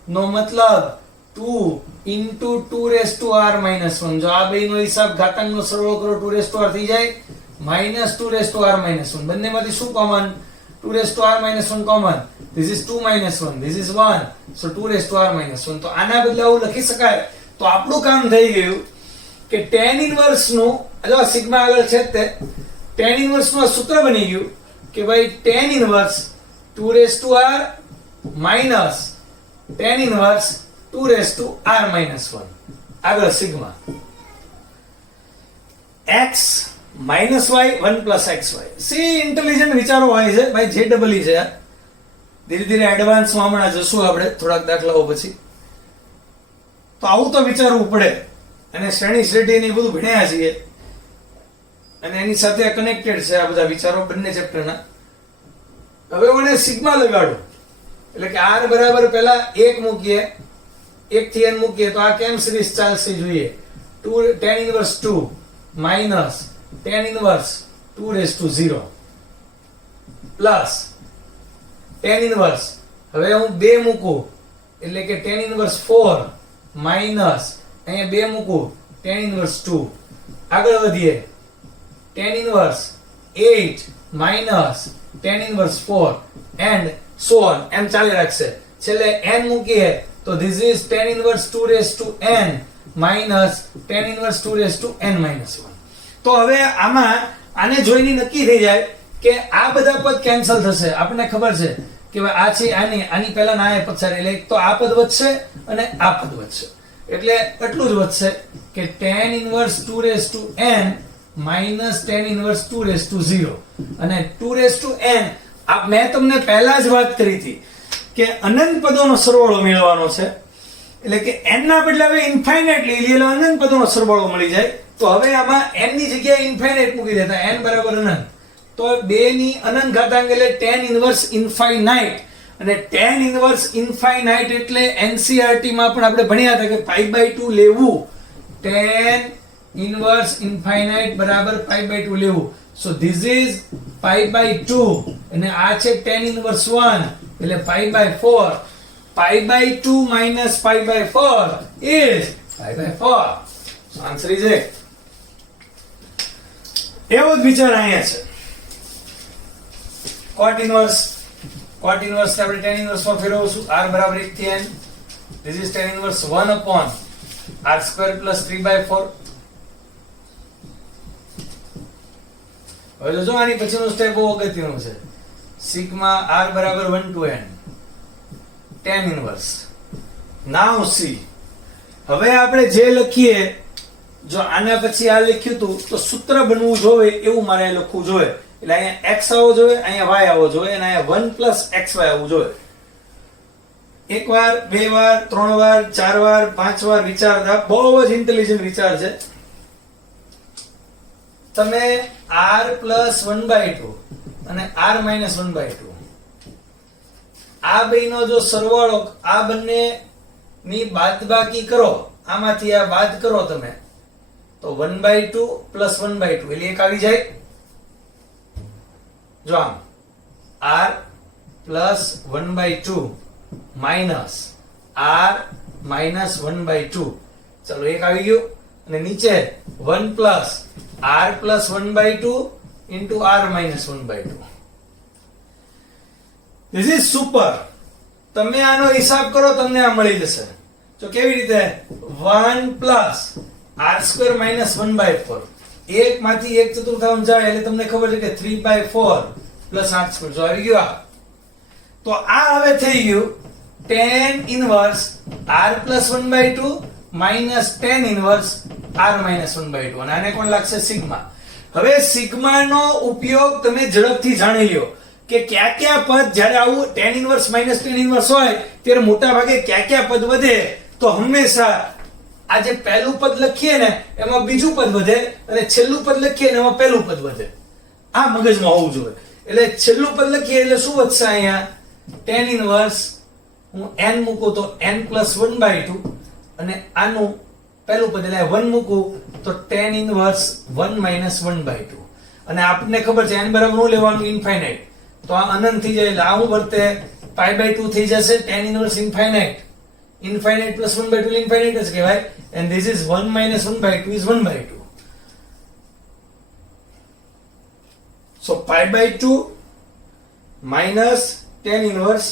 નો મતલબ 2 into 2 raised to r minus 1. જો આ બેનો હિસાબ ઘાતાંકનો સરવાળો કરો 2 raised to r થઈ જાય minus 2 raised to r minus 1. બંનેમાંથી શું common? 2 raised to r minus 1 common. This is 2 minus 1, this is 1, so 2 raised to r minus 1. તો આના બદલે આવું લખી શકાય. તો આપણું કામ થઈ ગયું કે tan inverse નું જો સિગ્મા આગળ છે તે tan inverse નું સૂત્ર બની ગયું કે ભાઈ tan inverse 2 raised to r minus tan inverse 2 raised to r minus 1 આગળ sigma x minus y 1 plus xy. C intelligent વિચારો હોય છે ભાઈ, જે ડબલ ઈ છે. ધીરે ધીરે એડવાન્સમાં હમણાં જશું આપણે થોડાક દાખલાઓ પછી. તો આવું તો વિચારવું પડે. અને શ્રેણી શ્રેઢી ને બધું ભણ્યા છીએ અને એની સાથે કનેક્ટેડ છે આ બધા વિચારો બંને ચેપ્ટરના. હવે મને સિગ્મા લગાડો એટલે કે r બરાબર પહેલા 1 મૂકીએ, 1 થી n મૂકીએ તો આ કેમ સિરીઝ ચાલશે જોઈએ. 2 tan inverse 2 minus tan inverse 2 raised to 0 plus tan inverse હવે હું 2 મૂકું એટલે કે tan inverse 4 minus અહીંયા 2 મૂકું tan inverse 2. આગળ વધીએ, tan inverse 8 minus tan inverse 4 and so on, એમ ચાલી રાખશે. છેલ્લે n મૂકીએ તો this is tan inverse 2 raised to n minus tan inverse 2 raised to n minus 1. તો હવે આમાં આને જોઈને નક્કી થઈ જાય કે આ બધા પદ કેન્સલ થશે. આપણને ખબર છે કે આ છે આની પહેલા ના એ પછાડી, એટલે એક તો આ પદ વધશે અને આ પદ વધશે, એટલે એટલું જ વધશે કે tan inverse 2 raised to n minus tan inverse 2 raised to 0. અને 2 raised to n આ મેં તમને પહેલા જ વાત કરી હતી કે અનંત પદોનો સરવાળો મેળવવાનો છે, એટલે કે n ના બદલે હવે ઇન્ફાઇનાઇટલી એટલે અનંત પદોનો સરવાળો મળી જાય. તો હવે આમાં n ની જગ્યાએ ઇન્ફાઇનાઇટ મૂકી દેતા, n બરાબર અનંત, તો 2 ની અનંત ઘાતાંક એટલે tan inverse infinite. અને tan inverse infinite એટલે NCERT માં પણ આપણે ભણ્યા હતા કે π/2 લેવું, tan inverse infinite બરાબર π/2 લેવું. so this is π/2 અને આ છે tan inverse 1 એટલે π/4. π/2 minus π/4 is π/4. so answer is 8. એવો જ વિચાર અહીંયા છે. cot inverse આપણે tan inverse માં ફેરવશું, r બરાબર 1 થી n. this is tan inverse 1 upon r square plus 3/4. હવે જો આની પછીનો સ્ટેપ બહુ અગત્યનો છે. સિગ્મા r બરાબર 1 to n tan inverse. now see, હવે આપણે જે લખીએ, જો આના પછી આ લખ્યું હતું તો સૂત્ર બનવું જોઈએ એવું મારે લખવું જોઈએ. એટલે અહીંયા x આવવો જોઈએ, અહીંયા y આવવો જોઈએ અને અહીંયા 1 plus xy આવવું જોઈએ. એક વાર, બે વાર, ત્રણ વાર, ચાર વાર, પાંચ વાર વિચારતા, બહુ જ ઇન્ટેલિજન્ટ વિચાર છે. તમે r plus 1/2 અને r minus 1/2 આ બેનો જો સરવાળો, આ બંને ની બાદબાકી કરો, આમાંથી આ બાદ કરો તમે, તો 1/2 plus 1/2 એટલે એક આવી જાય. જો આમ r plus 1/2 minus r minus 1/2, ચલો એક આવી ગયું. અને નીચે 1 plus r plus 1/2 into r minus 1/2. this is super. તમે આનો હિસાબ કરો, તમને આ મળી જશે. તો કેવી રીતે? 1 plus r square minus 1/4, એક માંથી એક ચતુર્થાંશ જાય એટલે તમને ખબર છે કે 3/4 plus r square. જો આવી ગયું આ, તો આ હવે થઈ ગયું tan inverse r plus 1/2 minus tan inverse r minus 1/2. અને આને કોણ લાગશે? સિગ્મા. હવે સિગ્મા નો ઉપયોગ તમે ઝડપથી જાણી લ્યો કે કયા કયા પદ જ્યારે આવું tan inverse minus tan inverse હોય ત્યારે મોટા ભાગે કયા કયા પદ વધે. તો હંમેશા આ જે પહેલું પદ લખીએ ને એમાં બીજું પદ વધે, અને છેલ્લું પદ લખીએ ને એમાં પહેલું પદ વધે. આ મગજમાં હોવું જોઈએ. એટલે છેલ્લું પદ લખીએ એટલે શું વધશે? અહીંયા tan inverse હું n મૂકું તો n plus 1/2, અને આનું પહેલું પદ એટલે 1 મૂકું તો tan inverse 1 minus 1/2. અને આપણને ખબર છે n બરાબર શું લેવાનું? ઇન્ફાઇનાઇટ. તો આ અનંત થઈ જાય એટલે આ હું વર્તે π/2 થઈ જશે. tan inverse infinite plus 1/2 infinite જ કહેવાય. and this is 1 minus 1/2 is 1/2. so π/2 minus tan inverse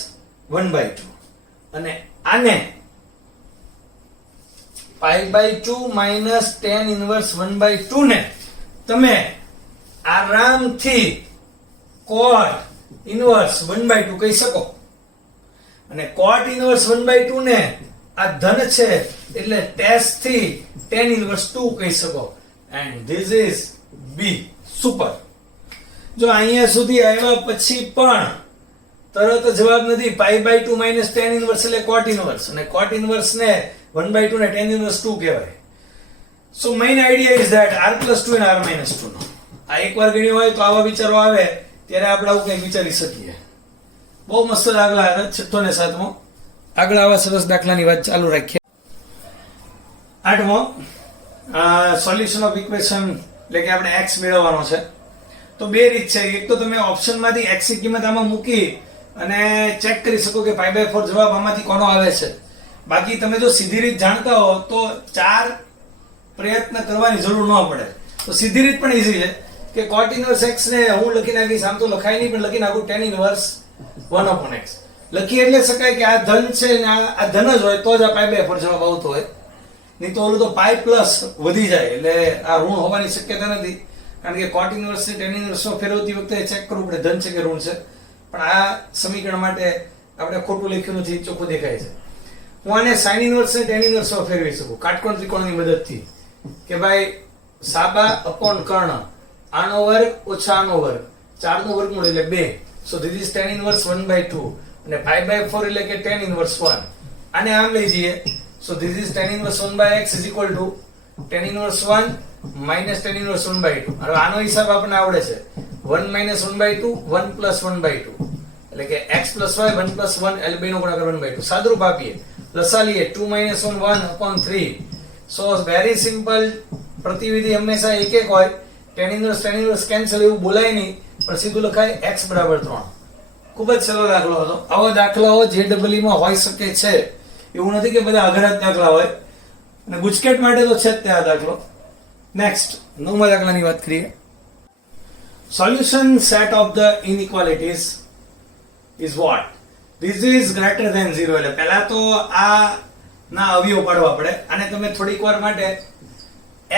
1/2. અને આને π/2 minus tan inverse 1/2 ને તમે આરામથી cot inverse 1/2 કહી શકો. અને cot inverse 1/2 ને આ ધન છે એટલે ટેસ્ટ થી tan inverse 2 કહી શકો. and this is b. super. જો અહીંયા સુધી આવ્યા પછી પણ તરત જવાબ નથી. π/2 minus tan inverse એટલે cot inverse, અને cot inverse ને 1/2 ને tan inverse 2 કહેવાય. so main idea is that r plus 2 and r minus 2 નો આ એકવાર ગણ્યું હોય તો આવા વિચારો આવે ત્યારે આપણે આવું કંઈ વિચારી શકીએ. બહુ મસ્ત દાખલા હતા. 6ઠ્ઠો ને 7મો આગળ આવા સરસ દાખલાની વાત ચાલુ રાખીએ. 8મો સોલ્યુશન ઓફ ઇક્વેશન, એટલે કે આપણે x મેળવવાનો છે. તો બે રીત છે. એક તો તમે ઓપ્શનમાંથી x ની કિંમત આમાં મૂકી અને ચેક કરી શકો કે π/4 જવાબ આમાંથી કોનો આવે છે. બાકી તમે જો સીધી રીત જાણતા હો તો 4 પ્રયત્ન કરવાની જરૂર ન પડે. તો સીધી રીત પણ ઈઝી છે કે cot inverse x ને હું લખી નાખીશ, આમ તો લખાય નહીં પણ લખી નાખું tan inverse 1/x. લખી એટલે શકાય કે આ ધન છે ને આ ધન જ હોય તો જ આ પાઈ બાય 4 જવાબ આવતો હોય, નહીં તો ઓલું તો પાઈ પ્લસ વધી જાય એટલે આ ઋણ હોવાની શક્યતા નથી. કારણ કે cot inverse ને tan inverse ફેરવતી વખતે ચેક કરવું પડે ધન છે કે ઋણ છે. પણ આ સમીકરણ માટે આપણે ખોટું લખ્યું નથી, ચોખ્ખું દેખાય છે. હું આને sin inverse ને tan inverse માં ફેરવી શકું કાટકોણ ત્રિકોણની મદદથી કે ભાઈ સાબા અપોન કર્ણ, આનો વર્ગ ઓછા આનો વર્ગ, 4 નો વર્ગમૂળ એટલે 2. So this is tan inverse 1/2 અને પાઈ બાય 4 એટલે કે tan inverse 1. આને આમ લઈ જઈએ. સો this is tan inverse 1/x is equal to tan inverse 1 minus tan inverse 1/2. હવે આનો હિસાબ આપણને આવડે છે 1 minus 1/2 1 plus 1/2 એટલે કે x plus y 1 plus 1 એટલે બેનો ગુણાકાર 1/2. સાદુરૂપ આપીએ, લસા લઈએ 2 minus 1 1/3. So very simple. પ્રતિવિધિ હંમેશા એક એક હોય. tan inverse કેન્સલ એવું બોલાય નહીં પણ સીધું લખાય x બરાબર 3. ખૂબ જ સરળ દાખલો હતો. આવા દાખલાઓ JEE માં હોઈ શકે છે, એવું નથી કે બધા અઘરા જ દાખલા હોય, અને ગુજકેટ માટે તો છે જ તે આ દાખલો. નેક્સ્ટ 9મા દાખલાની વાત કરીએ. Solution set of the inequalities is what? This is greater than 0. એટલે પહેલા તો આ ના અવયવ પાડવા પડે. અને તમે થોડીક વાર માટે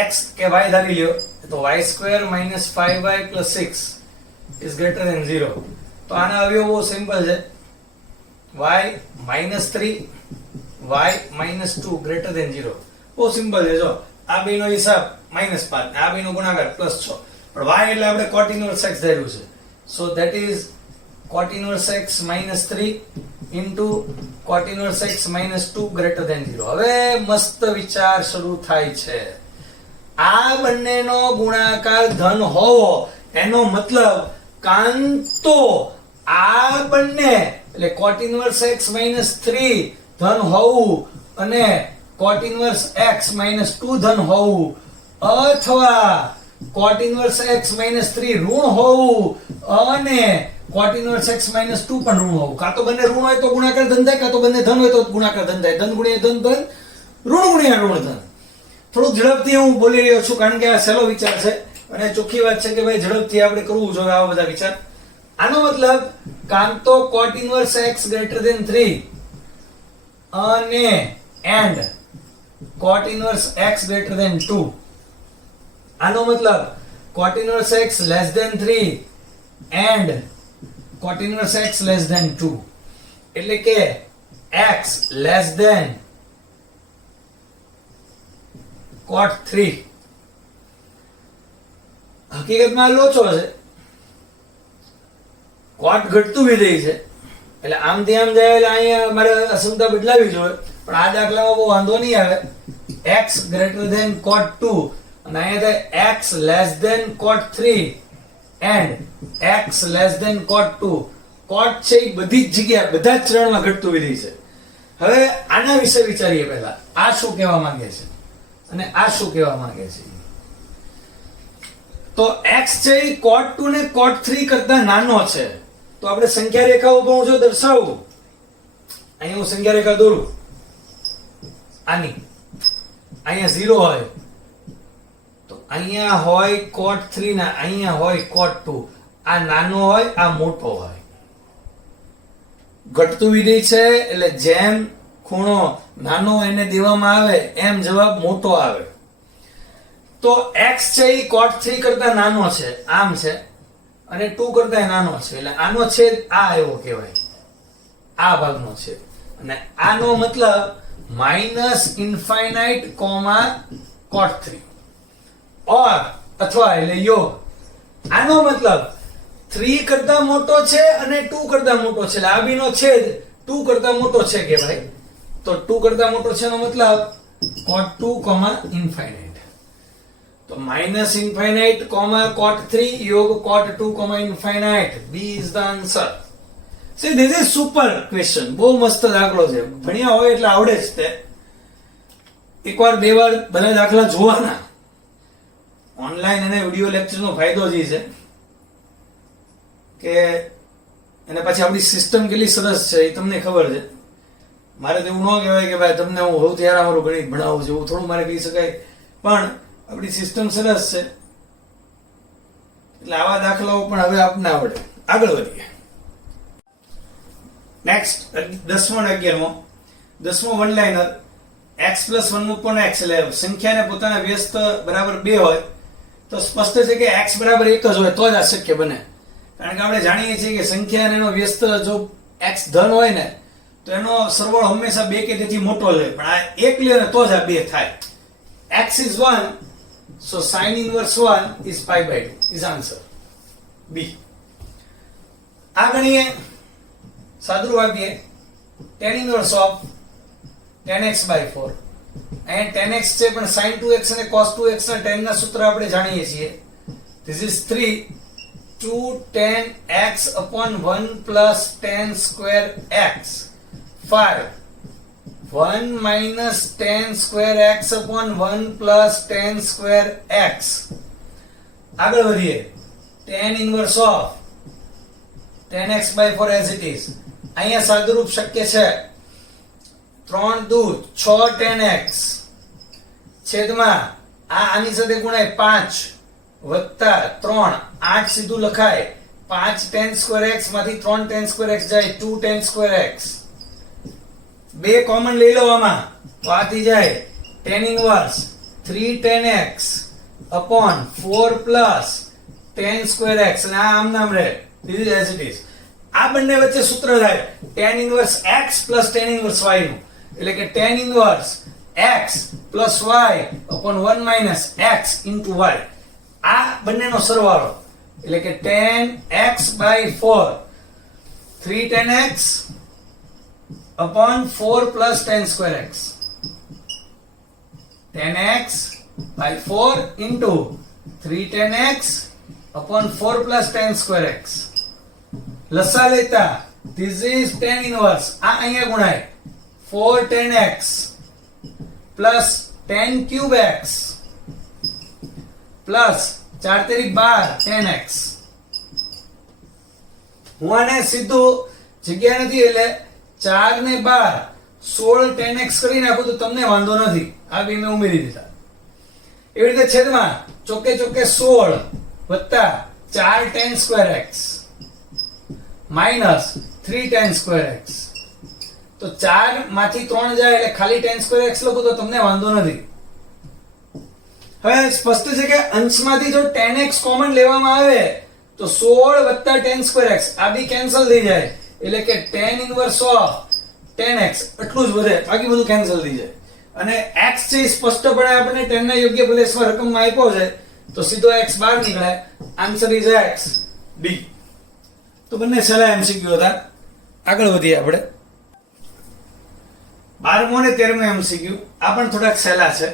x કે y ધારી લ્યો તો y² - 5y + 6 is greater than 0. તો આના અવયવ બહુ સિમ્પલ છે. y - 3 y - 2 greater than 0. બહુ સિમ્પલ છે. જો આ બેનો હિસાબ -5 આ બેનો ગુણાકાર +6. પણ y એટલે આપણે cot inverse x ધાર્યું છે. So that is cot inverse x - 3 into cot inverse x - 2 greater than 0. હવે મસ્ત વિચાર શરૂ થાય છે. આ બંનેનો ગુણાકાર ધન હોવો એનો મતલબ કાંતો આ બંને એટલે cot inverse x - 3 ધન હોવું અને cot inverse x - 2 ધન હોવું, અથવા cot inverse x - 3 ઋણ હોવું અને cot inverse x - 2 પણ ઋણ હોવું. કાં તો બંને ઋણ હોય તો ગુણાકાર ધન થાય, કાં તો બંને ધન હોય તો ગુણાકાર ધન થાય. ધન ગુણ્યા ધન ધન, ઋણ ગુણ્યા ઋણ ધન. થોડું ઝડપથી હું બોલી રહ્યો છું કારણ કે આ સહેલો વિચાર છે અને ચોખ્ખી વાત છે કે ભાઈ ઝડપથી આપણે કરવું જોઈએ આવા બધા વિચાર. આનો મતલબ કાં તો cot inverse x greater than 3 અને and cot inverse x greater than 2. આનો મતલબ cot inverse x less than 3 and cot inverse x less than 2. એટલે કે x less than cot 3. હકીકતમાં લોચો છે. cot ઘટતું વિધેય છે એટલે આમથી આમ જાય એટલે અહીંયા મારે અસમતા બદલાવી જોઈએ, પણ આ દાખલામાં બહુ વાંધો નહીં આવે. x greater than cot 2 અને અહીંયા થાય x less than cot 3 and x less than cot 2. cot છે એ બધી જ જગ્યા બધા જ ચરણમાં ઘટતું વિધેય છે. હવે આના વિશે વિચારીએ. પહેલા આ શું કહેવા માંગે છે અને આ શું કહેવા માંગે છે. તો x છે એ cot 2 ને cot 3 કરતા નાનો છે. તો આપણે સંખ્યા રેખા ઉપર હું જો દર્શાવું, અહીંયા હું સંખ્યા રેખા દોરું આની, અહીંયા 0 હોય તો અહીંયા હોય cot 3 ના અહીંયા હોય cot 2. આ નાનો હોય આ મોટો હોય. ઘટતું વિધેય છે એટલે જેમ ખૂણો નાનો એને દેવામાં આવે એમ જવાબ મોટો આવે. તો x છે એ cot 3 કરતા નાનો છે, આમ છે, અને 2 કરતા નાનો છે એટલે આનો છેદ આ એવો કહેવાય, આ ભાગનો છેદ. અને આનો મતલબ -∞, cot 3 ઓર અથવા એટલે યોગ. આનો મતલબ 3 કરતા મોટો છે અને 2 કરતા મોટો છે એટલે આ બેનો છેદ 2 કરતા મોટો છે કહેવાય. તો 2 કરતા મોટો છે નો મતલબ cot 2, તો -∞, cot 3 યોગ cot 2, B is the answer. See, this is super question. બહુ મસ્ત દાખલો છે. ભણ્યા હોય એટલે આવડે જ તે. એકવાર બે વાર બધા દાખલા જોવાના. ઓનલાઈન અને વિડિયો લેક્ચરનો ફાયદો જ છે કે અને પછી આપણી સિસ્ટમ કેટલી સરસ છે એ તમને ખબર છે. મારે તો એવું ન કહેવાય કે ભાઈ તમને હું સૌથી યાર અમારું ગણિત ભણાવું છું, એવું થોડું મારે કહી શકાય પણ આપણી સિસ્ટમ સરસ છે એટલે આવા દાખલાઓ પણ હવે આપને આવડે. આગળ વધીએ. નેક્સ્ટ 10મો અને 11મો. 10મો વન લાઇનર x + 1 / x એટલે સંખ્યાને પોતાના વ્યસ્ત બરાબર 2 હોય તો સ્પષ્ટ છે કે x બરાબર 1 જ હોય તો જ આ શક્ય બને. કારણ કે આપણે જાણીએ છીએ કે સંખ્યા અને એનો વ્યસ્ત જો x ધન હોય ને તો એનો સરવાળો હંમેશા 2 કે તેથી મોટો જ હોય, પણ આ 1 લે ને તો જ આ 2 થાય. x is 1, so sin inverse 1 is pi/2 is answer B. આ ગણીએ સાદુરૂપ આપીએ tan inverse of 10x/4. અહીં 10x છે પણ sin 2x અને cos 2x ના tan ના સૂત્ર આપણે જાણીએ છીએ. This is 3 2 10x upon 1 plus 10 square x 5 1 minus 10 square x upon 1 plus 10 square x. આગળ વધીએ. tan inverse of 10x/4 as it is. અહીંયા સાદુરૂપ શક્ય છે. 3 દુ 6 10x છેદમાં આની સાથે ગુણાય 5 વત્તા 3 8 સીધું લખાય. 5 10 square x માંથી 3 10 square x જાય 2 10 square x. 2 કોમન લઈ લો આમાં તો આ થઈ જાય tan inverse 3 10x upon 4 plus 10 square x અને આ આમ નામ રહે. This is as it is. આ બંને વચ્ચે સૂત્ર થાય tan inverse x plus tan inverse y નું, એટલે કે tan inverse x plus y upon 1 minus x into y. આ બંનેનો સરવાળો એટલે કે tan x/4 3 10x upon 4 plus 10 square x. tan x/4 into 3 10x upon 4 plus 10 square x. લસા લેતા this is tan inverse આ અહીંયા ગુણાય 4 10x plus 10 cube x plus 4 તેરી 12 10x. હું આને સીધું જગ્યા નથી એટલે 4 ને 12 16 10x કરી નાખું તો તમને વાંધો નથી. આ બે મેં ઉમેરી દીધા. એવી રીતે છેદમાં ચોકે ચોકે 16 વત્તા 4 10 square x minus 3 10 square x. તો 4 માંથી 3 જાય એટલે ખાલી 10 square x લખું તો તમને વાંધો નથી. હવે સ્પષ્ટ છે કે અંશમાંથી જો 10x કોમન લેવામાં આવે તો 16 વત્તા 10 square x આ બી કેન્સલ થઈ જાય એટલે કે tan inverse of 10x એટલું જ વધે, બાકી બધું કેન્સલ થઈ જાય. અને x છે સ્પષ્ટપણે આપણે 10 ના યોગ્ય પ્લેસમાં રકમમાં આપ્યો છે તો સીધો x બહાર નીકળે. Answer is x D. તો બંને સહેલા એમસીક્યુ હતા. આગળ વધીએ આપણે 12મો અને 13મો એમસીક્યુ. આ પણ થોડાક સહેલા છે.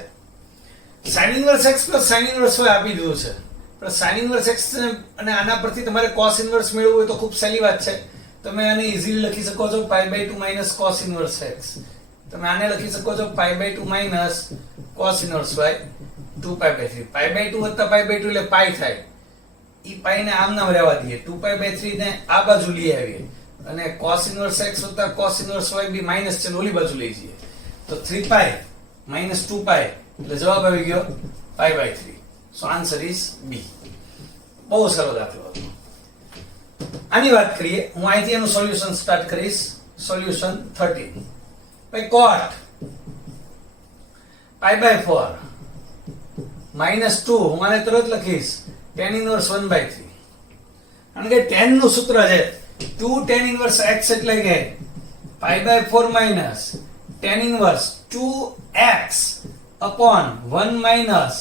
sin inverse x plus sin inverse y આપી દીધું છે, પણ sin inverse x અને આના પરથી તમારે cos inverse મેળવવું હોય તો ખૂબ સહેલી વાત છે. તમે આને ઈઝીલી લખી શકો છો pi/2 minus cos inverse x. તમે આને લખી શકો છો pi/2 minus cos inverse y 2π/3. pi/2 વત્તા pi/2 એટલે પાઈ થાય. ઈ પાઈ ને આમ નામ રહેવા દઈએ. 2π/3 ને આ બાજુ લઈ આવીએ અને cos inverse x વત્તા cos inverse y બી માઈનસ છે ઓલી બાજુ લઈ જઈએ તો 3π minus 2π એટલે જવાબ આવી ગયો pi/3. So answer is B. બહુ સરળ દાખલો હતો. આની વાત કરીએ. હું અહીંથી એનું સોલ્યુશન સ્ટાર્ટ કરીશ. સોલ્યુશન 13. ભાઈ cot pi/4 minus 2 હું આને તરત લખીશ tan inverse 1/3. કારણ કે tan નું સૂત્ર છે 2 tan inverse x એટલે કે pi/4 minus tan inverse 2x upon 1 minus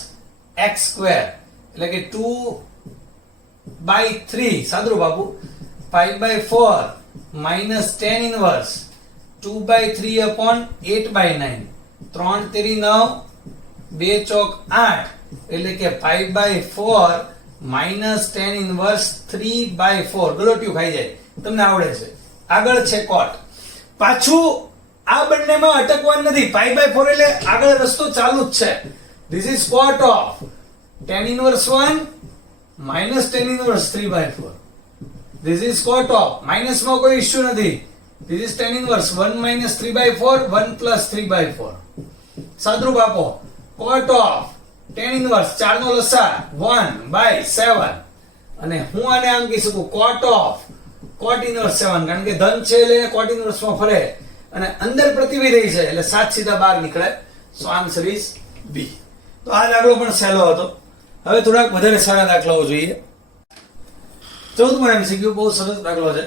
x square એટલે કે 2/3 સાદુરૂપ Babu pi/4 minus tan inverse 2/3 upon 8/9 3 તેરી 9 2 ચોક 8 એટલે કે pi/4 minus tan inverse 3/4. ગલોટિયું ખાઈ જાય, તમને આવડે છે. આગળ છે cot. પાછું આ બંનેમાં અટકવાનું નથી. pi/4 એટલે આગળ રસ્તો ચાલુ જ છે. This is cot of tan inverse 1 minus tan inverse 3/4. This is cot of minus માં કોઈ ઇશ્યુ નથી. This is tan inverse 1 minus 3/4 1 plus 3/4. સાદુરૂપ આપો cot of tan ઇનવર્સ 4 નો લસા 1/7 અને હું આને આમ કહી શકું cot ઇનવર્સ 7 કારણ કે ધન છે એટલે cot ઇનવર્સ માં ફરે અને અંદર પ્રતિવિધેય છે એટલે 7 સીધા બહાર નીકળે. સો આન્સર ઇઝ બી. તો આ દાખલો પણ સહેલો હતો. હવે થોડાક વધારે સારા દાખલાઓ જોઈએ. 14મો MCQ બહુ સરસ દાખલો છે.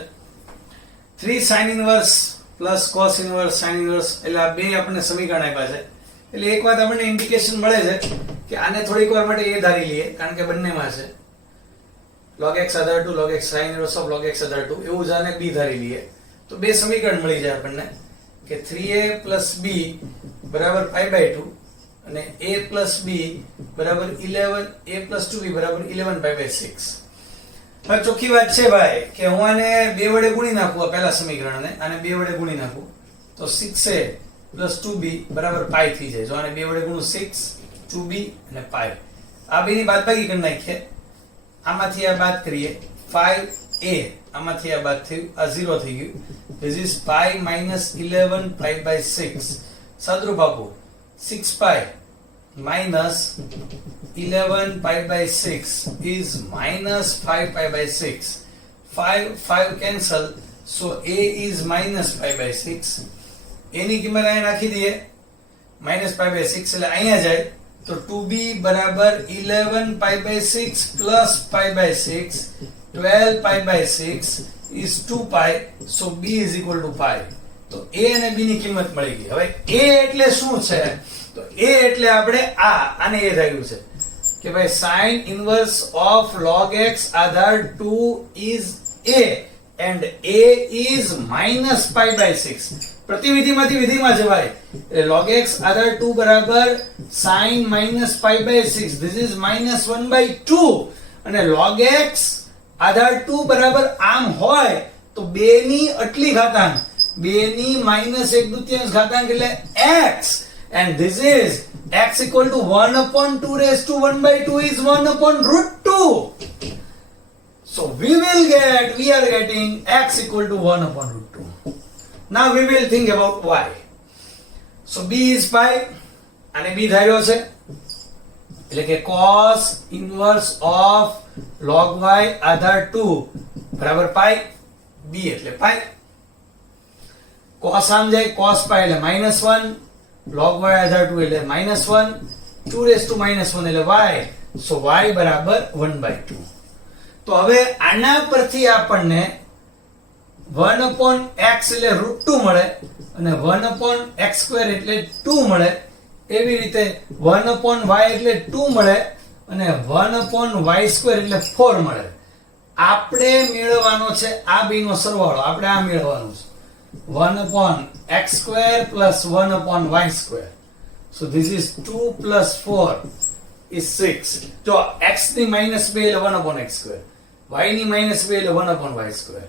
3 sin inverse plus cos inverse sin inverse એટલે આ બે આપણને સમીકરણ આપ્યા છે. એટલે એક વાત આપણને ઇન્ડિકેશન મળે છે કે આને થોડીક વાર માટે એ ધારી લઈએ કારણ કે બંનેમાં છે log x other 2 log x sin inverse of log x other 2 એવું જ આને b ધારી લઈએ તો બે સમીકરણ મળી જાય આપણને કે 3a + b બરાબર π/2 અને a + b બરાબર 11 a + 2b બરાબર 11 π/6. હવે ચોખ્ખી વાત છે ભાઈ કે હું આને બે વડે ગુણી નાખું આ પહેલા સમીકરણને આને બે વડે ગુણી નાખું તો 6a + 2b બરાબર π થઈ જાય. જો આને બે વડે ગુણું 6 2b અને π આ બેની બાદબાકી કરી નાખીએ. આમાંથી આ બાદ કરીએ 5a આમાંથી આ બાદ થયું આ 0 થઈ ગયું. This is π - 11 π/6 સાદરૂપ આપો 6π - 11 π/6 is -5 π/6. 5 cancel so a is -5/6. a ની કિંમત અહીં નાખી દઈએ -5/6 એટલે અહીંયા જાય તો 2b બરાબર 11 π/6 plus π/6 12 π/6 is 2π so b is equal to π. તો a અને b ની કિંમત મળી ગઈ. હવે a એટલે શું છે તો a એટલે આપણે આને એ ધાર્યું છે કે ભાઈ sin inverse of log x other 2 is a and a is -π/6. પ્રતિવિધિમાંથી વિધિમાં જવાય એટલે log x other 2 બરાબર sin -π/6 this is -1/2 અને log x other 2 બરાબર આમ હોય તો 2 ની આટલી ઘાતાંક 2 ની -1/2 ઘાતાંક એટલે x and this is x equal to 1/2 raised to 1/2 is 1/√2. So we are getting x equal to 1/√2. Now we will think about y. So b is π અને b ધાર્યો છે એટલે કે cos inverse of log y other 2 બરાબર π b એટલે π. cos આમ જાય cos π એટલે -1 log y other 2 એટલે -1 2 raised to -1 એટલે y so y બરાબર 1/2. તો હવે આના પરથી આપણને 1/x એટલે √2 મળે અને 1/x² એટલે 2 મળે. એવી રીતે 1/y એટલે 2 મળે અને 1/y² એટલે 4 મળે. આપણે મેળવવાનો છે આ બેનો સરવાળો. આપણે આ મેળવવાનો છે 1/x² plus 1/y². So this is 2 plus 4 is 6. તો x ની -2 એટલે 1/x², y ની -2 એટલે 1/y².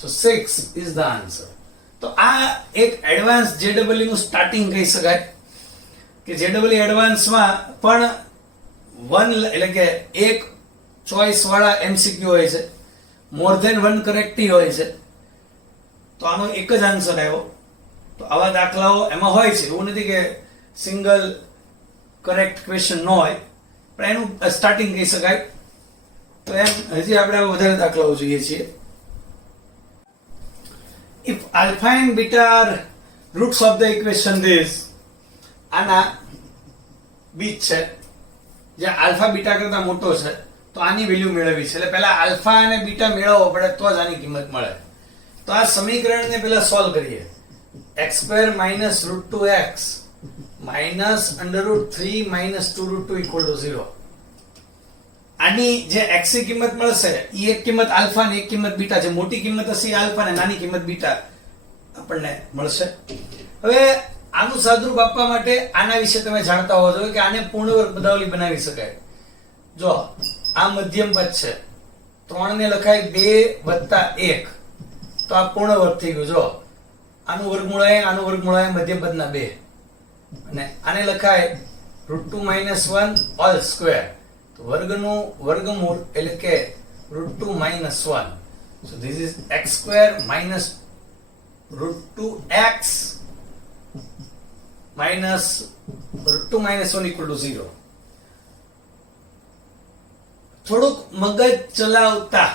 So 6 is the answer. તો આ એક એડવાન્સ JEE નું સ્ટાર્ટિંગ કહી શકાય કે JEE એડવાન્સ માં પણ વન એટલે કે એક ચોઇસ વાળા MCQ હોય છે, મોર ધેન વન કરેક્ટી હોય છે. તો આનો એક જ આન્સર આવ્યો. તો આવા દાખલાઓ એમાં હોય છે, એવું નથી કે સિંગલ કરેક્ટ ક્વેશ્ચન ન હોય, પણ એનું સ્ટાર્ટિંગ કહી શકાય. તો એમ હજી આપણે વધારે દાખલાઓ જોઈએ છીએ. If alpha and beta are roots of the equation this, આના બીજ છે જે આલ્ફા બીટા કરતા મોટો છે તો આની વેલ્યુ મેળવવી છે. એટલે પહેલા આલ્ફા અને બીટા મેળવવો પડે તો જ આની કિંમત મળે. તો આ સમીકરણને પહેલા સોલ્વ કરીએ. x² -√2x -√3 -2√2 = 0. આની જે x ની કિંમત મળશે એ એક કિંમત આલ્ફા ને એક કિંમત બીટા છે. મોટી કિંમત હશે આલ્ફા ને નાની કિંમત બીટા આપણને મળશે. હવે આનું સાદરૂપ આપવા માટે આના વિશે તમે જાણતા હોવા જોઈએ કે આને પૂર્ણવર્ગ પદાવલી બનાવી શકાય. જો આ મધ્યમ પદ છે, 3 ને લખાય 2 + 1 તો આ પૂર્ણવર્ગ થઈ ગયું. જો આનું વર્ગમૂળ આવે, આનું વર્ગમૂળ આવે મધ્યમ પદના 2 અને આને લખાય √2 - 1 હોલ સ્ક્વેર તો વર્ગનું વર્ગમૂળ એટલે કે √2 - 1. So this is x² -√2x -√2 - 1 = 0. થોડુંક મગજ ચલાવતા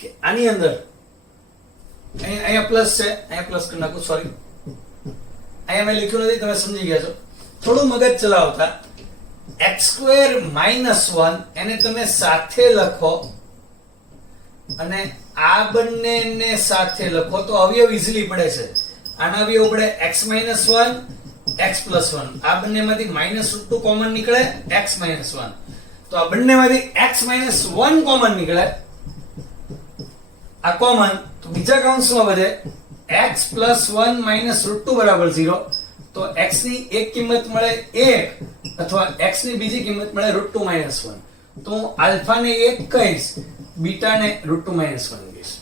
કે આની અંદર અહીંયા પ્લસ છે, અહીંયા પ્લસ કરી નાખું, સોરી અહીંયા મેં લખ્યું નથી, તમે સમજી ગયા છો. થોડું મગજ ચલાવતા x² - 1 એને તમે સાથે લખો અને આ બંનેને સાથે લખો તો અવયવ ઈઝીલી પડે છે. આના અવયવ પડે x - 1 x + 1. આ બંનેમાંથી -√2 કોમન નીકળે x - 1. તો આ બંનેમાંથી x - 1 કોમન નીકળે, આ કોમન, તો બીજા કૌંસમાં વધે x + 1 - √2 = 0. તો x ની એક કિંમત મળે 1 અથવા x ની બીજી કિંમત મળે √2 - 1. તો હું આલ્ફા ને 1 કહીશ, બીટા ને √2 - 1 કહીશ.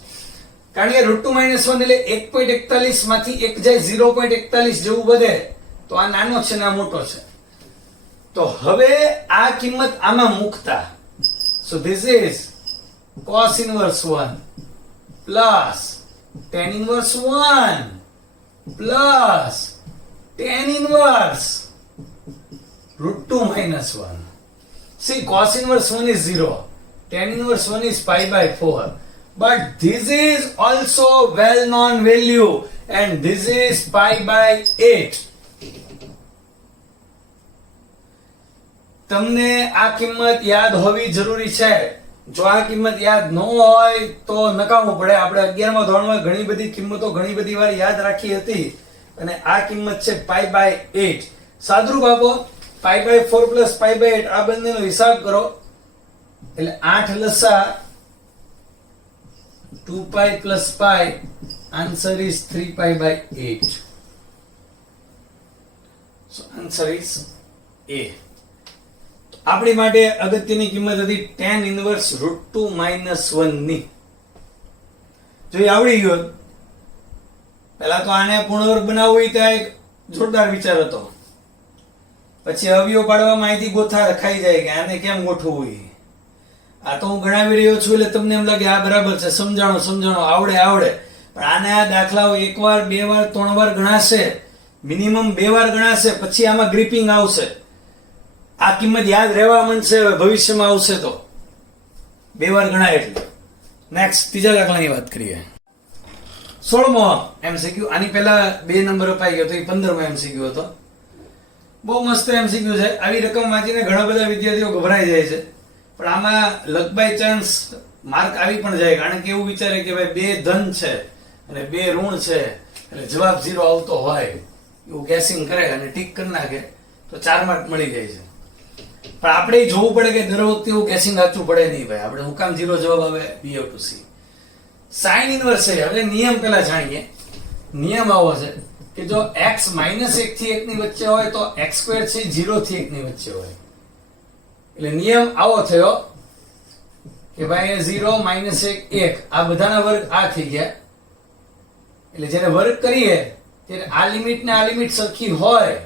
કારણ કે √2 - 1 એટલે 1.41 માંથી 1 જાય 0.41 જેવું વધે. તો આ નાનો છે ને આ મોટો છે. તો હવે આ કિંમત આમાં મૂકતા, so this is cos inverse 1 plus tan inverse 1 plus tan inverse √2 - 1. See, cos inverse 1 is 0, tan inverse 1 is pi/4, but this is also well known value and this is pi/8. તમને આ કિંમત યાદ હોવી જરૂરી છે. જો આ કિંમત યાદ ન હોય તો નકામું પડે. આપણે 11મા ધોરણમાં ઘણી બધી કિંમતો ઘણી બધી વાર યાદ રાખી હતી અને આ કિંમત છે pi/8. સાદરૂપ આપો, pi/4 plus pi/8 આ બંનેનો હિસાબ કરો એટલે 8 લસા 2pi plus pi, answer is 3pi/8. so answer is A. આપણી માટે અગત્યની કિંમત હતી tan inverse √2 - 1 ની. જો એ આવડી ગયો, પહેલા તો આને પૂર્ણવર્ગ બનાવવું એ ત્યાં એક જોરદાર વિચાર હતો. પછી અવયવ પાડવામાં અહીંથી ગોથા ખાઈ જાય કે આને કેમ ગોઠવવું. આ તો હું ગણાવી રહ્યો છું એટલે તમને એમ લાગે આ બરાબર છે, સમજાણો આવડે. પણ આને આ દાખલાઓ એકવાર, બે વાર, 3 વાર ગણાશે, મિનિમમ 2 વાર ગણાશે, પછી આમાં ગ્રીપિંગ આવશે. આ કિંમત યાદ રહેવા માંડશે. હવે ભવિષ્યમાં આવશે તો 2 વાર ગણાય એટલે. નેક્સ્ટ ત્રીજા દાખલાની વાત કરીએ. 16મો MCQ. આની પહેલા 2 નંબર અપાઈ ગયો તો એ 15મો MCQ હતો. બહુ મસ્ત MCQ છે. આવી રકમ વાંચીને ઘણા બધા વિદ્યાર્થીઓ ગભરાઈ જાય છે, પણ આમાં લક બાય ચાન્સ માર્ક આવી પણ જાય. કારણ કે એવું વિચારે કે ભાઈ 2 ધન છે અને 2 ઋણ છે એટલે જવાબ 0 આવતો હોય એવું ગેસિંગ કરે અને ટીક કરી નાખે તો 4 માર્ક મળી જાય છે. પણ આપણે જોવું પડે કે દર વખતે એવું ગેસિંગ સાચું પડે નહીં ભાઈ. આપણે હું કામ 0 જવાબ આવે, we have to see. sin inverse છે. હવે નિયમ પહેલા જાણીએ. નિયમ આવો છે કે જો x - 1 થી 1 ની વચ્ચે હોય તો x² છે 0 થી 1 ની વચ્ચે હોય. એટલે નિયમ આવો થયો કે ભાઈ 0 - 1 1 આ બધાના વર્ગ આ થઈ ગયા. એટલે જ્યારે વર્ગ કરીએ ત્યારે આ લિમિટ ને આ લિમિટ સરખી હોય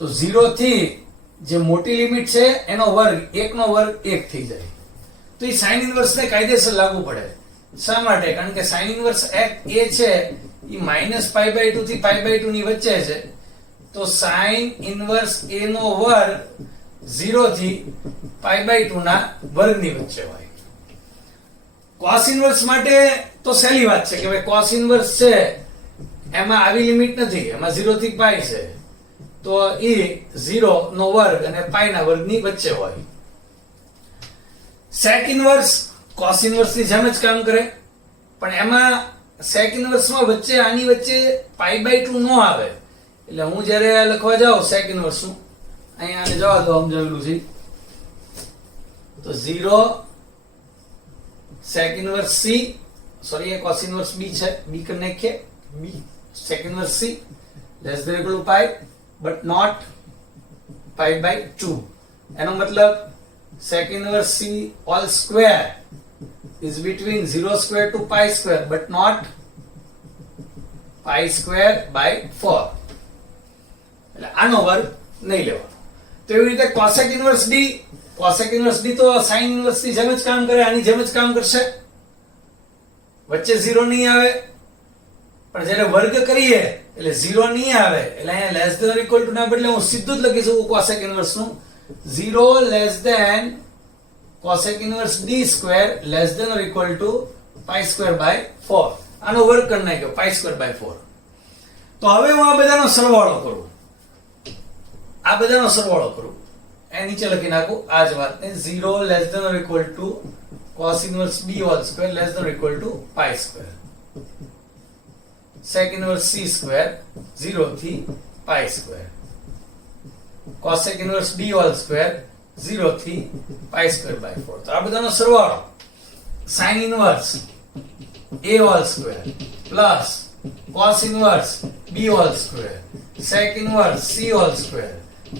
તો 0 થી જે મોટી લિમિટ છે એનો વર્ગ 1 નો વર્ગ 1 થઈ જાય. તો એ sin inverse ને કાયદેસર લાગુ પડે. શા માટે? કારણ કે sin inverse a છે એ -pi/2 થી pi/2 ની વચ્ચે છે. તો sin inverse a નો વર્ગ 0 થી pi/2 ના વર્ગની વચ્ચે હોય. cos inverse માટે તો સહેલી વાત છે કે ભાઈ cos inverse છે એમાં આવી લિમિટ નથી, એમાં 0 થી pi છે. તો એ 0 નો વર્ગ અને પાઈ ના વર્ગની વચ્ચે હોય. sec inverse cos inverse ની જેમ જ કામ કરે, પણ એમાં sec inverse માં વચ્ચે આની વચ્ચે pi/2 નો આવે. એટલે હું જ્યારે લખવા જાઉં sec inverse નું, અહીંયા આને જવા દો, સમજાવેલું છે તો 0 sec inverse c, સોરી એ cos inverse b છે, b કરી નાખીએ, b sec inverse c less than equal to pi but not pi/2. એનો મતલબ sec inverse c all square is between 0² to pi² but not pi²/4. એટલે આનો વર્ગ નહીં લેવાનો. તો એવી રીતે cosec inverse d, cosec inverse d તો sin inverse ની જેમ જ કામ કરે, આની જેમ જ કામ કરશે. વચ્ચે 0 નહીં આવે, પણ જ્યારે વર્ગ કરીએ એટલે 0 નહીં આવે. એટલે અહીંયા less than or equal to ના બદલે હું સીધું જ લખી શકું cosec inverse નું 0 less than cosec inverse d square less than or equal to pi square by 4. આનો વર્ગ કરી નાખ્યો pi square by 4. તો હવે હું આ બધાનો સરવાળો કરું. આ બધાનો સરવાળો કરું. એ નીચે લખી નાખું આ જ વાતને 0 less than or equal to cos inverse b whole square less than or equal to pi square. Sec inverse c square 0 થી pi square. Cosec inverse d whole square 0 થી pi square by 4. તો આ બધાનો સરવાળો sin inverse a whole square plus cos inverse b whole square sec inverse c whole square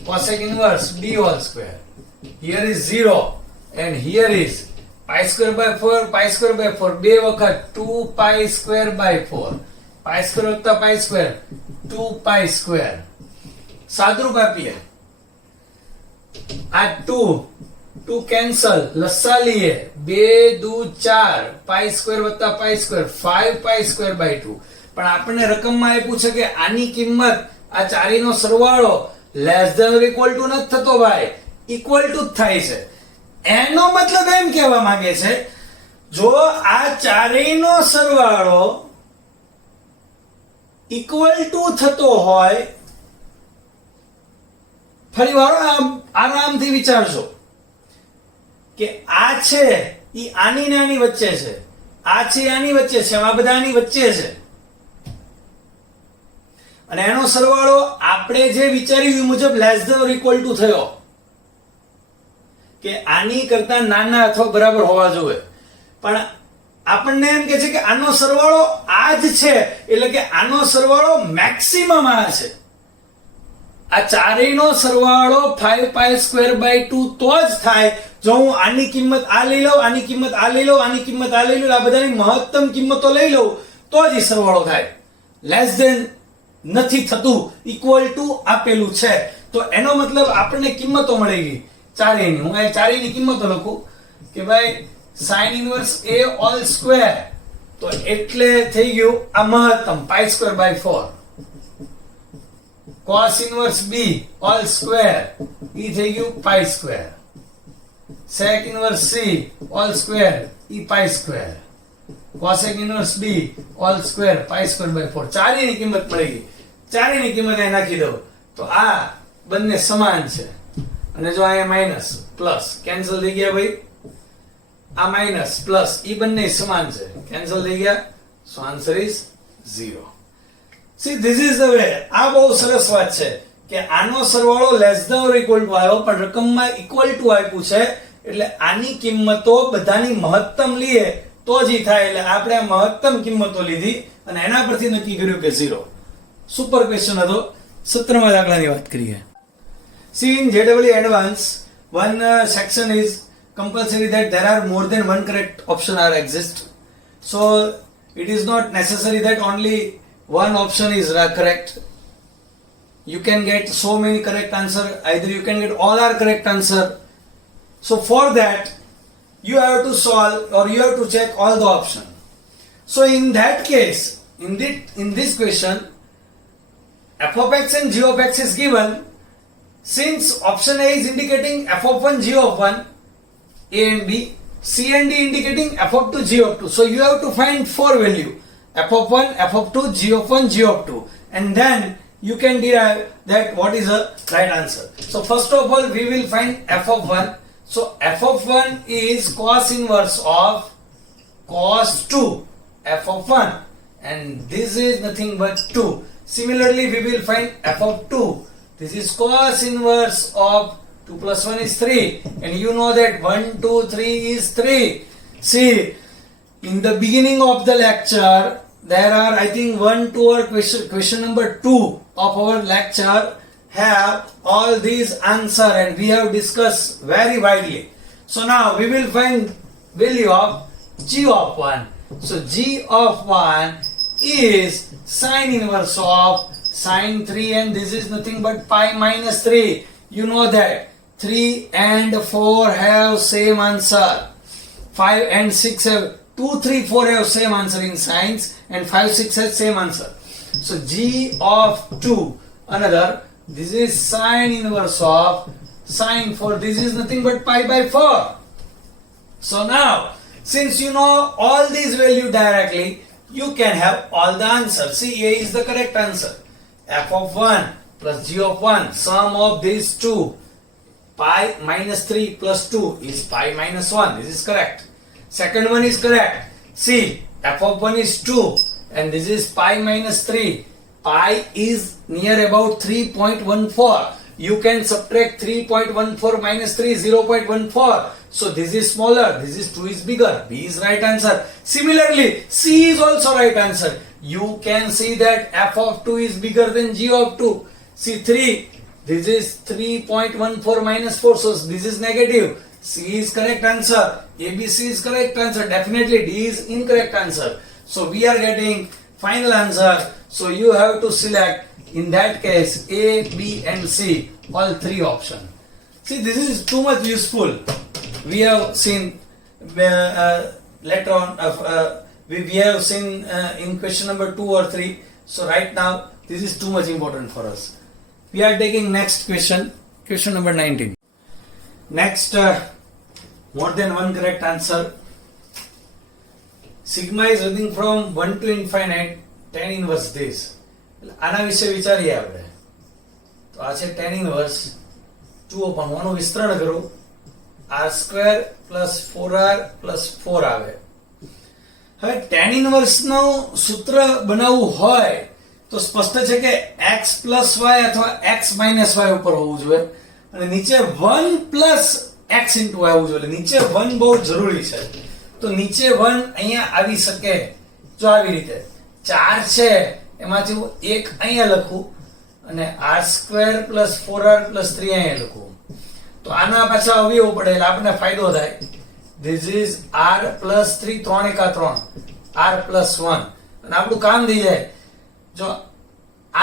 cosec inverse d whole square. Here is 0 and here is pi square by 4 બે વખત 2 pi square by 4 pi square વત્તા pi square 2 pi square. સાદરૂપ આપીએ આ 2 cancel લસા લઈએ 2 2 4 pi square વત્તા pi square 5 pi square by 2. પણ આપણને રકમમાં આપ્યું છે કે આની કિંમત આ ચારેયનો સરવાળો less than or equal to નથી થતો ભાઈ, ઇક્વલ ટુ જ થાય છે. એનો મતલબ એમ કહેવા માંગે છે જો આ ચારેયનો સરવાળો ઇક્વલ ટુ થતો હોય, ફરી વાર આરામથી વિચારજો કે આ છે ઈ આની ને આની વચ્ચે છે, આ છે આની વચ્ચે છે, આ બધા આની વચ્ચે છે અને એનો સરવાળો આપણે જે વિચાર્યું એ મુજબ less than or equal to થયો કે આની કરતા નાના અથવા બરાબર હોવા જોઈએ. પણ આપણને એમ કે છે કે આનો સરવાળો આ જ છે, એટલે કે આનો સરવાળો મેક્સિમમ આ છે. આ ચારેયનો સરવાળો 5 pi square by 2 તો જ થાય જો હું આની કિંમત આ લઈ લઉં, આની કિંમત આ લઈ લઉં, આની કિંમત આ લઈ લઉં, આ બધાની મહત્તમ કિંમતો લઈ લઉં તો જ એ સરવાળો થાય. લેસ ધેન નથી થતું, ઇક્વલ ટુ આપેલું છે. તો એનો મતલબ આપણને કિંમતો મળી ગઈ ચારેયની. હું આ ચારેયની કિંમતો લખું કે ભાઈ sin inverse a all square તો એટલે થઈ ગયું આ મહત્તમ pi square by 4. cos inverse b all square ઈ થઈ ગયું pi square. sec inverse c all square E pi square. cosec inverse b all square pi square by 4. ચારેયની કિંમત મળી ગઈ. ચારેયની કિંમત અહીં નાખી દો તો આ બંને સમાન છે અને જો અહીંયા માઈનસ પ્લસ કેન્સલ થઈ ગયા ભાઈ, આ માઈનસ પ્લસ ઈ બંને સમાન છે, કેન્સલ થઈ ગયા. સો answer is 0. See, this is the way. આ બહુ સરસ વાત છે કે આનો સરવાળો less than or equal to આવ્યો પણ રકમમાં ઇક્વલ ટુ આપ્યું છે એટલે આની કિંમતો બધાની મહત્તમ લઈએ તો જ ઈ થાય. એટલે આપણે આ મહત્તમ કિંમતો લીધી અને એના પરથી નક્કી કર્યું કે 0. સુપર ક્વેશ્ચન હતો. 17મા દાખલાની વાત કરીએ. See, in JEE Advanced, one section is compulsory that there are more than one correct option are exist. So it is not necessary that only one option is correct. You can get so many correct answer, either you can get all are correct answer. So for that you have to solve or you have to check all the option. So in that case, in this question, f of x and g of x is given. Since option A is indicating f of 1 g of 1, a and b, c and d indicating f of 2 g of 2. So you have to find 4 value, f of 1, f of 2, g of 1, g of 2, and then you can derive that what is the right answer. So first of all we will find f of 1. So f of 1 is cos inverse of cos 2 f of 1 and this is nothing but 2. Similarly we will find f of 2. This is cos inverse of 2 plus 1 is 3 and you know that 1 2 3 is 3. See, in the beginning of the lecture there are I think 1 2 or question number 2 of our lecture have all these answer and we have discussed very widely. So now we will find value of g of 1. So g of 1 is sin inverse of sin 3 and this is nothing but pi minus 3. You know that 3 and 4 have same answer. 5 and 6 have 2 3 4 have same answer in sines and 5 6 has same answer. So g of 2 another, this is sin inverse of sine 4. This is nothing but pi by 4. So now, since you know all these values directly, you can have all the answers. See, A is the correct answer. F of 1 plus g of 1, sum of these two, pi minus 3 plus 2 is pi minus 1. This is correct. Second one is correct. See, f of 1 is 2 and this is pi minus 3. Pi is near about 3.14. You can subtract 3.14 minus 3, 0.14. So this is smaller, this is 2 is bigger. B is right answer. Similarly, C is also right answer. You can see that f of 2 is bigger than g of 2. See 3, this is 3.14 minus 4, so this is negative. C is correct answer. ABC is correct answer. Definitely D is incorrect answer. So we are getting final answer. So you have to select in that case A, B and C, all three options. See, this is too much useful. We have seen later on, we have seen in question number 2 or 3. So right now, this is too much important for us. We are taking next question, question number 19. Next, more than one correct answer. Sigma is running from 1 to infinite, tan inverse this. આના વિશે વિચારીએ આપણે. તો આ છે tan inverse 2 upon 1 નું વિસ્તરણ કરું. r² plus 4r plus 4 આવે. હવે tan inverse નું સૂત્ર બનાવવું હોય તો સ્પષ્ટ છે કે x plus y અથવા x minus y ઉપર હોવું જોઈએ અને નીચે 1 plus x into y હોવું જોઈએ. નીચે 1 બહુ જરૂરી છે. તો નીચે 1 અહીંયા આવી શકે. જો આવી રીતે 4 છે એમાંથી હું 1 અહીંયા લખું અને r² plus 4r plus 3 અહીંયા લખું. તો આના પાછા અવયવ પડે એટલે આપણને ફાયદો થાય. This is r plus 3, 3 એકા 3, r plus 1 અને આપણું કામ થઈ જાય. જો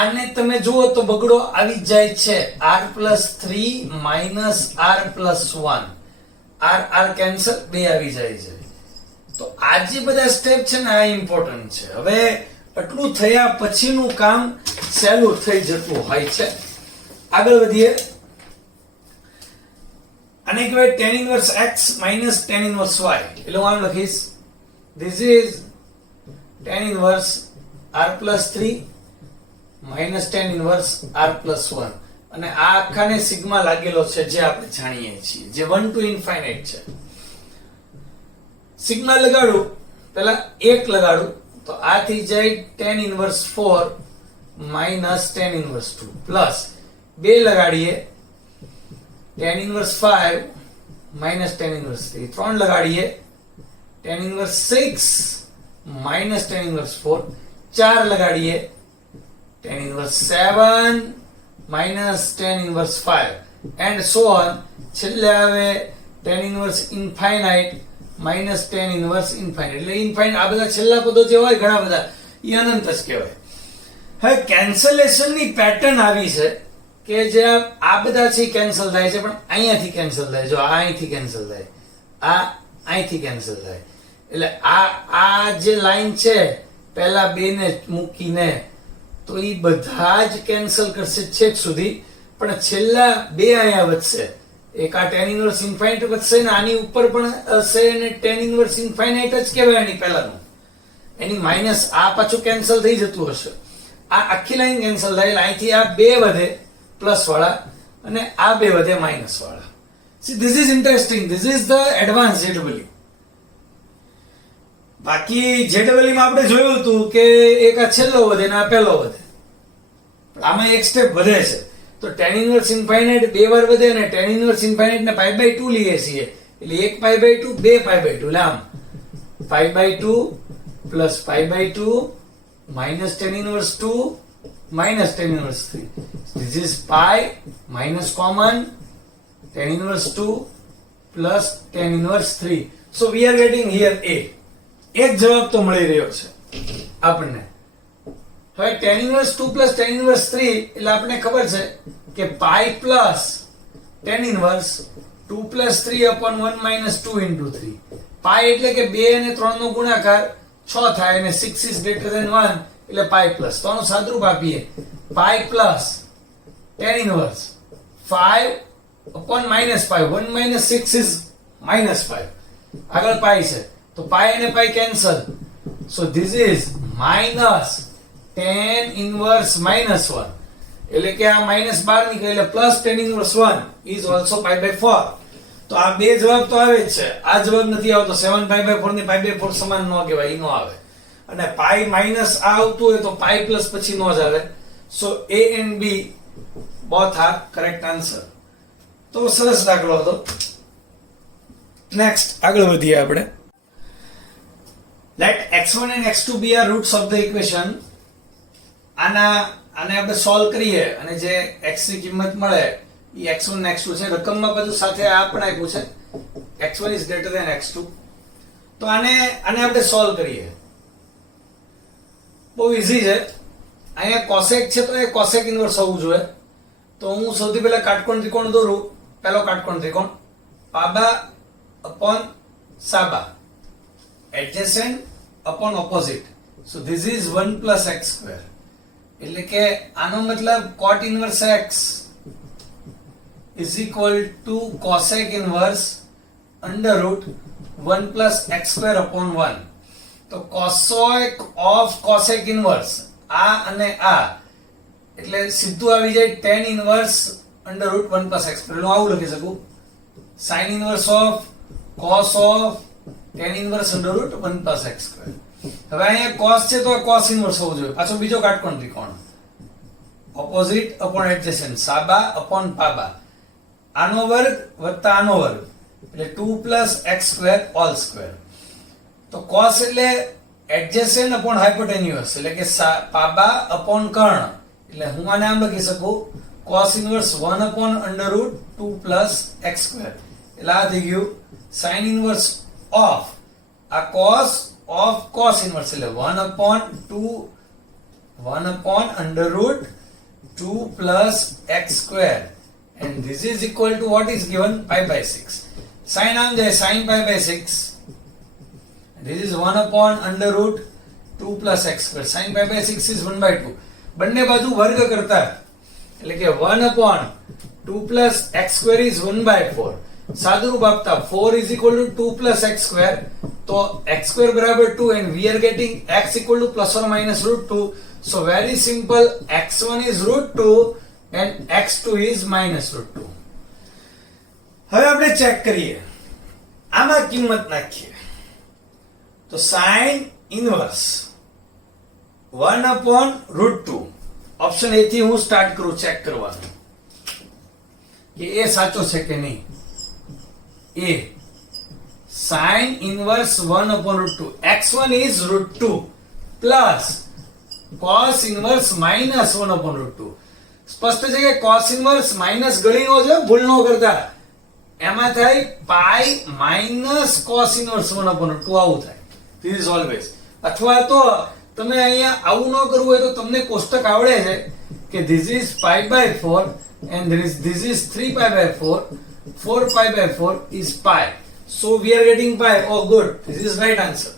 આને તમે જુઓ તો બગડો આવી જ જાય છે. r plus 3 minus r plus 1, r cancel, 2 આવી જાય છે. તો આ જે બધા સ્ટેપ છે ને આ ઇમ્પોર્ટન્ટ છે. હવે આટલું થયા પછીનું કામ સહેલું થઈ જતું હોય છે. આગળ વધીએ. આને કહેવાય tan inverse x minus tan inverse y. એટલે હું આમ લખીશ, this is tan inverse r plus 3 minus tan inverse r plus 1 અને આ આખાને સિગ્મા લાગેલો છે જે આપણે જાણીએ છીએ, જે 1 to infinite છે. સિગ્મા લગાડું, પહેલા 1 લગાડું તો આ થઈ જાય tan inverse 4 minus tan inverse 2 plus 2 લગાડીએ tan inverse 5 minus tan inverse 3, 3 લગાડીએ tan inverse 6 minus tan inverse 4, 4 લગાડીએ tan inverse 7 minus tan inverse 5 and so on. છેલ્લે આવે tan inverse infinite minus tan inverse infinite. એટલે infinite આ બધા છેલ્લા પદો જે હોય ઘણા બધા એ અનંત જ કહેવાય. હવે કેન્સલેશન ની પેટર્ન આવી છે કે જે આ બધા છે કેન્સલ થાય છે પણ અહીંયાથી કેન્સલ થાય. જો આ અહીંથી કેન્સલ થાય, આ અહીંથી કેન્સલ થાય. એટલે આ જે લાઈન છે પહેલા 2 ને મૂકીને તો એ બધા જ કેન્સલ કરશે છેક સુધી, પણ છેલ્લા 2 અહીંયા વધશે. એક આ tan inverse infinite વધશે ને આની ઉપર પણ હશે અને tan inverse infinite જ કહેવાય એની પહેલાનું. એની માઇનસ આ પાછું કેન્સલ થઈ જતું હશે. આ આખી લાઈન કેન્સલ થાય એટલે અહીંથી આ 2 વધે પ્લસ વાળા અને આ 2 વધે માઇનસ વાળા. See, this is interesting. This is the advanced JEE. બાકી JEE માં આપણે જોયું હતું કે એક આ છેલ્લો વધે ને આ પહેલો વધે. આમાં એક સ્ટેપ વધે છે. તો tan inverse infinite 2 વાર વધે અને tan inverse infinite ને pi by 2 લઈએ છીએ એટલે 1 pi by 2, 2 pi by 2. એટલે આમ pi by 2 plus pi by 2 minus tan inverse 2 minus tan inverse 3. This is pi minus common tan inverse 2 plus tan inverse 3. So we are getting here A. એક જવાબ તો મળી રહ્યો છે આપણને. હવે tan inverse 2 plus tan inverse 3 એટલે આપણને ખબર છે કે pi plus tan inverse 2 plus 3 upon 1 minus 2 into 3. pi એટલે કે 2 અને 3 નો ગુણાકાર 6 થાય અને 6 is greater than 1 એટલે pi plus. તો આનું સાદુરૂપ આપીએ pi plus tan inverse 5 upon minus pi. 1 minus 6 is minus 5. આગળ pi છે તો pi અને pi cancel. So this is minus tan inverse minus 1. એટલે કે આ minus 12 નીકળે એટલે plus tan inverse 1 is also pi by 4. તો આ બે જવાબ તો આવે જ છે. આ જવાબ નથી આવતો 7 pi by 4 ને pi by 4 સમાન ન કહેવાય, ઈ નો આવે. અને pi minus આ આવતું હોય તો pi plus પછી નો જ આવે. So A and B both are correct answer. તો સરસ દાખલો હતો. નેક્સ્ટ આગળ વધીએ આપણે. Let x1 and x2 be our roots of the equation. આને આપણે સોલ્વ કરીએ અને જે x ની કિંમત મળે એ x1 અને x2 છે. રકમમાં બધું સાથે આ પણ આપ્યું છે x1 is greater than x2. તો આને આપણે સોલ્વ કરીએ. બહુ ઈઝી છે. અહીંયા કોસેક છે તો એ કોસેક ઇન્વર્સ હોવું જોઈએ. તો હું સૌથી પહેલા કાટકોણ ત્રિકોણ દોરું. પહેલો કાટકોણ ત્રિકોણ પાબા upon સાબા, adjacent upon opposite. So this is 1 plus x square. એટલે કે આનો મતલબ cot inverse x is equal to cosec inverse under root 1 plus x square upon 1. તો cosec of cosec inverse આ અને આ એટલે સીધું આવી જાય tan inverse under root 1 plus x square. હું આવું લખી શકું sin inverse of cos of tan inverse under root 1 plus x square. હવે અહીંયા cos છે તો cos inverse હોવું જોઈએ. પાછો બીજો કાટકોણ ત્રિકોણ opposite upon adjacent સાબા upon પાબા, આનો વર્ગ વત્તા આનો વર્ગ એટલે 2 plus x square all square. તો cos એટલે adjacent upon hypotenuse એટલે કે પાબા upon કર્ણ એટલે હું આને આમ લખી શકું cos inverse 1 upon under root 2 plus x square. એટલે આ થઈ ગયું sin inverse of આ cos of cos inverse એટલે 1 upon under root 2 plus x square, and this is equal to what is given pi by 6. Sin આમ જાય sin pi by 6. This is 1 upon under root 2 plus x square. Sin pi by 6 is 1 by 2. બંને બાજુ વર્ગ કરતા એટલે કે 1 upon 2 plus x square is 1 by 4. સાદુરૂપ આપતા 4 is equal to 2 plus x square. તો x square બરાબર 2 and we are getting x equal to plus or minus root 2. So very simple, x1 is root 2 and x2 is minus root 2. હવે આપણે check કરીએ. આમાં કિંમત નાખીએ તો sin inverse 1 upon root 2 option A થી હું સ્ટાર્ટ કરું ચેક કરવાનું કે એ સાચો છે કે નહીં. A sin inverse 1 upon root 2, x1 is root 2 plus cos inverse minus 1 upon root 2. સ્પષ્ટ છે કે cos inverse minus ગણીનો છે, ભૂલ ન કરતા. એમાં થાય pi minus cos inverse 1 upon root 2 આવું થાય. This is always. અથવા તો તમે અહીંયા આવું ન કરવું હોય તો તમને કોષ્ટક આવડે છે કે this is pi by 4 and this is 3 pi by 4. 4 pi by 4 is pi. So we are getting pi. Oh good, this is right answer.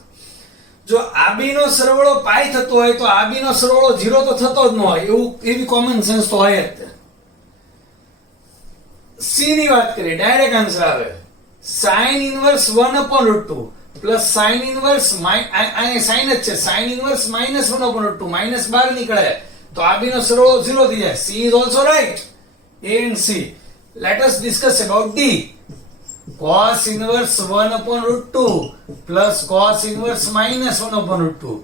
જો AB નો સરવાળો પાઈ થતો હોય તો AB નો સરવાળો 0 તો થતો જ ન હોય. એવી કોમન સેન્સ તો હોય જ. C ની વાત કરીએ ડાયરેક્ટ આન્સર આવે sin inverse 1 upon root 2 plus sin inverse sin જ છે sin inverse minus 1 upon root 2 minus 12 નીકળે તો AB નો સરવાળો 0 થઈ જાય. C is also right. A and C. Let us discuss about D. Cos inverse 1 upon root 2 plus cos inverse minus 1 upon root 2.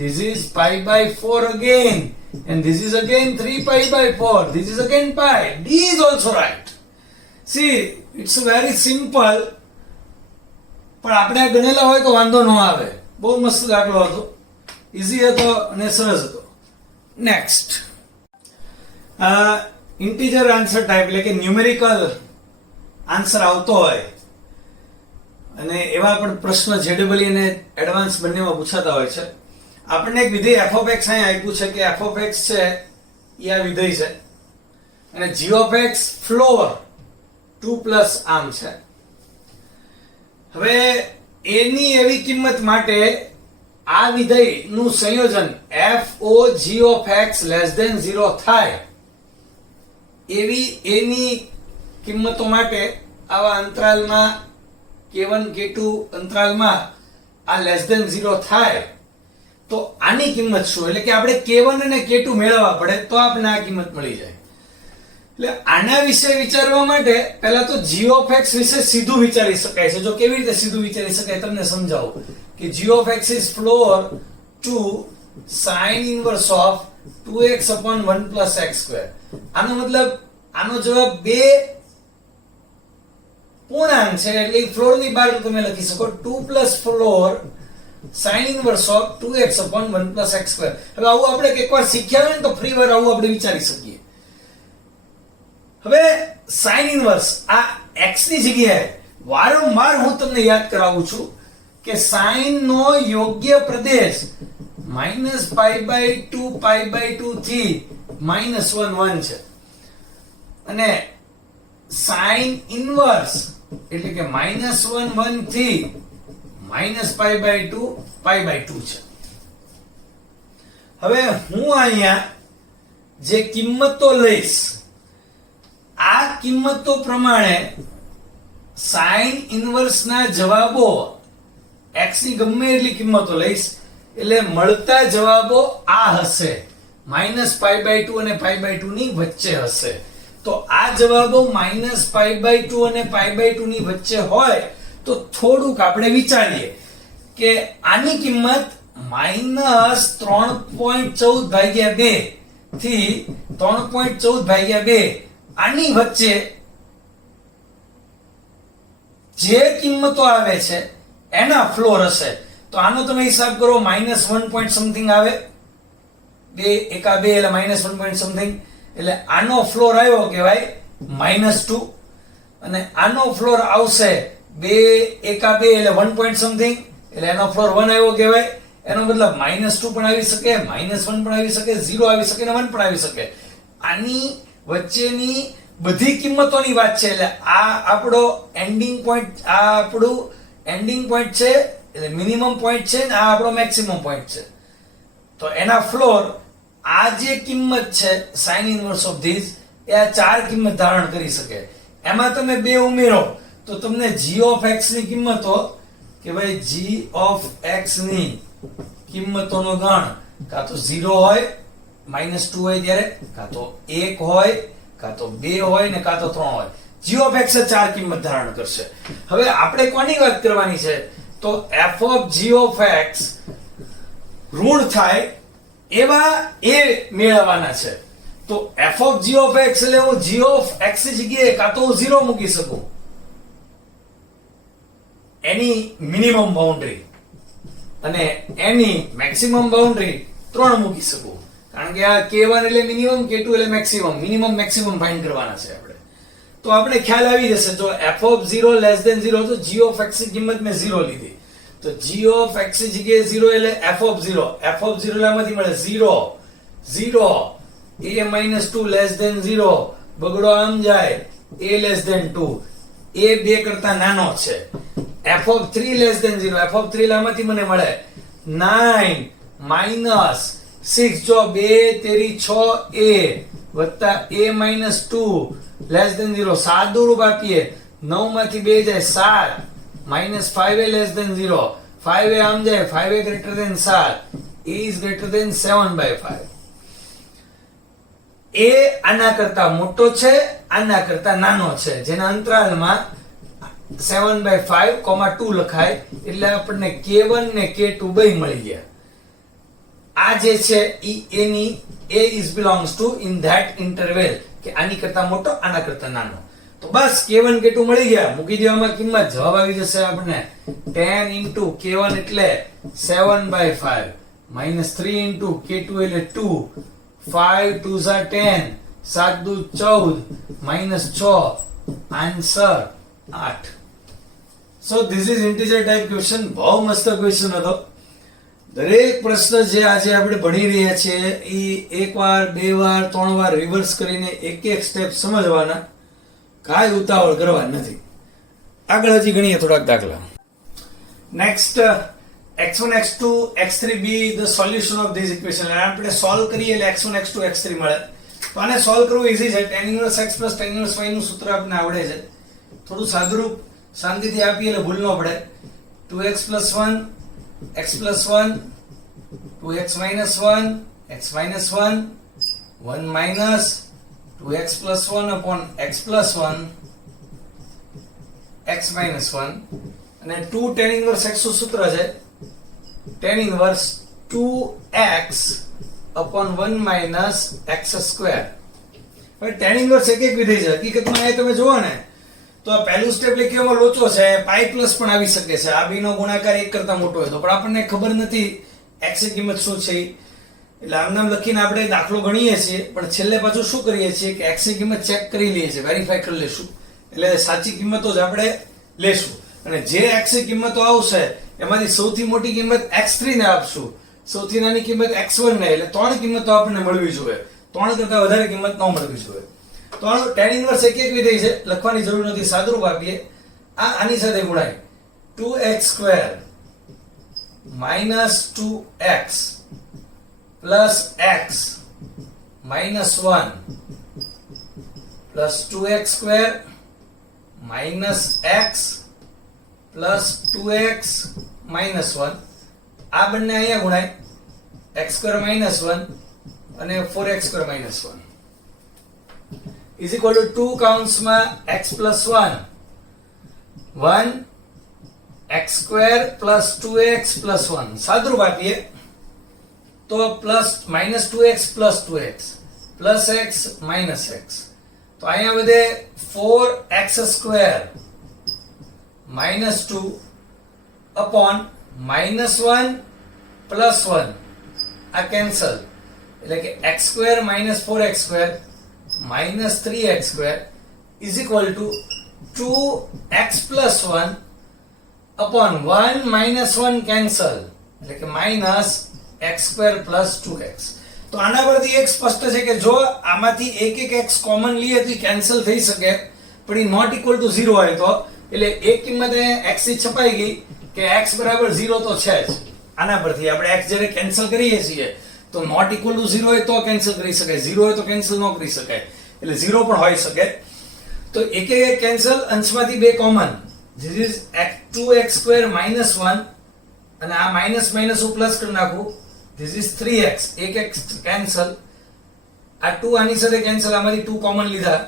This is pi by 4 again. And this is again 3 pi by 4. This is again pi. D is also right. See, it's very simple. પણ આપણે ગણેલા હોય તો વાંધો ન આવે. બહુ મસ્ત દાખલો હતો. ઈઝી હતો અને સરસ હતો. નેક્સ્ટ. ઇન્ટીજર આન્સર ટાઈપ એટલે કે ન્યુમેરિકલ આન્સર આવતો હોય અને એવા પણ પ્રશ્ન જેડબલી અને એડવાન્સ બંનેમાં પૂછાતા હોય છે. આપણને એક વિધેય f of x અહીં આપ્યું છે કે f of x છે એ આ વિધેય છે અને g of x floor 2 plus આમ છે. હવે a ની એવી કિંમત માટે આ વિધેયનું સંયોજન f o g of x less than 0 થાય એવી a ની કિંમતો માટે આવા અંતરાલમાં k1 k2 અંતરાલમાં આ લેસ ધેન 0 થાય તો આની કિંમત શું, એટલે કે આપણે k1 અને k2 મેળવવા પડે તો આપણને આ કિંમત મળી જાય. એટલે આના વિશે વિચારવા માટે પહેલા તો g of x વિશે સીધું વિચારી શકાય છે. જો કેવી રીતે સીધું વિચારી શકાય તમને સમજાવું કે g of x is floor to sin inverse of 2x upon 1 plus x square. આનો મતલબ આનો જવાબ બે પૂર્ણાંક છે એટલે ફ્લોર ની બહાર તમે લખી શકો 2 plus floor sin inverse of 2x upon 1 plus x square. હવે આવું આપણે એકવાર શીખ્યા હોય ને તો ફરી વાર આવું આપણે વિચારી શકીએ. હવે sin inverse આ x ની જગ્યાએ વારંવાર હું તમને યાદ કરાવું છું કે sin નો યોગ્ય પ્રદેશ -π/2 π/2 થી -1 1 છે અને sin inverse એટલે કે -1 1 થી -π/2 π/2 છે. હવે હું અહીંયા જે કિંમતો લઈશ આ કિંમતો પ્રમાણે sin inverse ના જવાબો x ની ગમે એટલી કિંમતો લઈશ એટલે મળતા જવાબો આ હશે -π/2 અને π/2 ની વચ્ચે હશે. તો આ જવાબો -π/2 અને π/2 ની વચ્ચે હોય તો થોડુંક આપણે વિચારીએ કે આની કિંમત -3.14/2 થી 3.14/2 આની વચ્ચે જે કિંમતો આવે છે એના ફ્લોર હશે. તો આનો તમે હિસાબ કરો -1 point something આવે 2 એકા 2 એટલે -1 point something એટલે આનો ફ્લોર આવ્યો કહેવાય -2 અને આનો ફ્લોર આવશે 2 એકા 2 એટલે 1 point something એટલે એનો ફ્લોર 1 આવ્યો કહેવાય. એનો મતલબ -2 પણ આવી શકે, -1 પણ આવી શકે, 0 આવી શકે અને 1 પણ આવી શકે. આની વચ્ચેની બધી કિંમતોની વાત છે એટલે આ આપણો એન્ડિંગ પોઈન્ટ, આ આપણું એન્ડિંગ પોઈન્ટ છે એટલે મિનિમમ પોઈન્ટ છે ને આ આપણો મેક્સિમમ પોઈન્ટ છે. તો એના ફ્લોર આ જે કિંમત છે sin inverse of this એ આ ચાર કિંમત ધારણ કરી શકે. એમાં તમે બે ઉમેરો તો તમને g of x ની કિંમતો કે ભાઈ g of x ની કિંમતોનો ગણ કાં તો 0 હોય -2 હોય ત્યારે, કાં તો 1 હોય, કાં તો 2 હોય ને કાં તો 3 હોય. g of x એ ચાર કિંમત ધારણ કરશે. હવે આપણે કોની વાત કરવાની છે તો f of g of x ઋણ થાય એવા એ મેળવવાના છે. તો f of g of x એટલે હું g of x ની જગ્યાએ કાં તો 0 મૂકી શકું એની મિનિમમ બાઉન્ડ્રી અને એની મેક્સિમમ બાઉન્ડ્રી 3 મૂકી શકું કારણ કે આ k1 એટલે મિનિમમ, k2 એટલે મેક્સિમમ, મિનિમમ મેક્સિમમ ફાઇન્ડ કરવાના છે આપણે. તો આપણે ખ્યાલ આવી જશે જો f of 0 less than 0 તો g of x ની કિંમત મેં 0 લીધી તો g of x ની જગ્યાએ 0 એટલે f of 0 લામાંથી મળે 0 0 a -2 less than 0 બગડો આમ જાય a less than 2 a 2 કરતા નાનો છે. f of 3 less than 0 f of 3 લામાંથી મને મળે 9 -6 જો 2 તેરી 6 a વત્તા a -2 less than 0 7 દૂર આપીએ 9 માંથી 2 જાય 7 -5a less than 0 5a આમ જાય 5a greater than 7 a is greater than 7/5. a આના કરતા મોટો છે, આના કરતા નાનો છે જેના અંતરાલમાં 7/5, 2 લખાય એટલે આપણને k1 ને k2 બે મળી ગયા. આ જે છે ઈ એની a is belongs to in that interval કે આની કરતા મોટો, આના કરતા નાનો. તો બસ k1 k2 મળી ગયા, મૂકી દેવામાં કિંમત જવાબ આવી જશે આપણને 10 into k1 એટલે 7/5 -3 into k2 એટલે 2 5 2s are 10 7 દુ 14 -6 answer 8. So this is integer type question. બહુ મસ્ત ક્વેશ્ચન હતો. દરેક પ્રશ્ન જે આજે આપણે ભણી રહ્યા છીએ એ એકવાર, બે વાર, 3 વાર રિવર્સ કરીને એક એક સ્ટેપ સમજવાના, કાંઈ ઉતાવળ કરવા નથી. આગળ હજી ગણીએ થોડાક દાખલા. Next x1 x2 x3 be the solution of this equation. આપણે સોલ્વ કરીએ એટલે x1 x2 x3 મળે. તો આને સોલ્વ કરવું ઈઝી છે. tan inverse x plus tan inverse y નું સૂત્ર આપણને આવડે છે. થોડું સાદુરૂપ શાંતિથી આપીએ એટલે ભૂલ ન પડે. 2x plus 1 x plus 1 2x minus 1 x minus 1 1 minus 2x plus 1 upon x plus 1 x minus 1 અને 2 tan inverse x નું સૂત્ર છે tan inverse 2x upon 1 minus x square. હવે tan inverse એક વિધેય છે. હકીકતમાં એ તમે જુઓ ને તો આ પહેલું સ્ટેપ લખવામાં લોચો છે. પાઈ પ્લસ પણ આવી શકે છે. આ b નો ગુણાકાર 1 કરતા મોટો હોય તો, પણ આપણને ખબર નથી x ની કિંમત શું છે. એટલે આમ નામ લખીને આપણે દાખલો ગણીએ છીએ, પણ છેલ્લે પાછું શું કરીએ છીએ કે x ની કિંમત ચેક કરી લઈએ છીએ, વેરીફાઈ કરી લેશું. એટલે સાચી કિંમતો જ આપણે લેશું અને જે x ની કિંમતો આવશે એમાંથી સૌથી મોટી કિંમત x3 ને આપશું, સૌથી નાની કિંમત x1 ને. એટલે ત્રણ કિંમતો આપણને મળવી જોઈએ. ત્રણ કરતા વધારે કિંમત ન મળવી જોઈએ. તો tan ઇન્વર્સ એક વિધેય છે, લખવાની જરૂર નથી, સાદુરૂપ આપીએ. આ આની સાથે ગુણાય 2x square minus 2x plus x minus 1 plus 2x square minus x plus 2x minus 1 આ બંને અહીંયા ગુણાય x square minus 1 અને 4x square minus 1 is equal to 2 કાઉન્સમાં x plus 1 x square plus 2x plus 1 સાદુરૂપ આપીએ તો plus minus 2x plus 2x plus x minus x. તો અહીંયા વધે 4x square minus 2 upon minus 1 plus 1 આ cancel, એટલે કે x square minus 4x square minus 3x square is equal to 2x plus 1 upon 1 minus 1 cancel, એટલે કે minus x square plus 2x. તો આના પરથી એક સ્પષ્ટ છે કે જો આમાંથી એક x કોમન લઈએ તો કેન્સલ થઈ શકે, પણ એ નોટ ઇક્વલ ટુ 0 હોય તો, એટલે એક કિંમત x ની છપાઈ ગઈ કે x બરાબર 0 તો છે જ. આના પરથી આપણે x જ્યારે કેન્સલ કરીએ છીએ તો નોટ ઇક્વલ ટુ 0 હોય તો કેન્સલ કરી શકાય, 0 હોય તો કેન્સલ ન કરી શકાય, એટલે 0 પણ હોઈ શકે. તો એક કેન્સલ, અંશમાંથી બે common, this is 2x square minus 1 અને આ માઈનસ માઈનસ હું પ્લસ કરી નાખું, this is 3x, એક x કેન્સલ, આ 2 આની સાથે કેન્સલ, આમાંથી 2 કોમન લીધા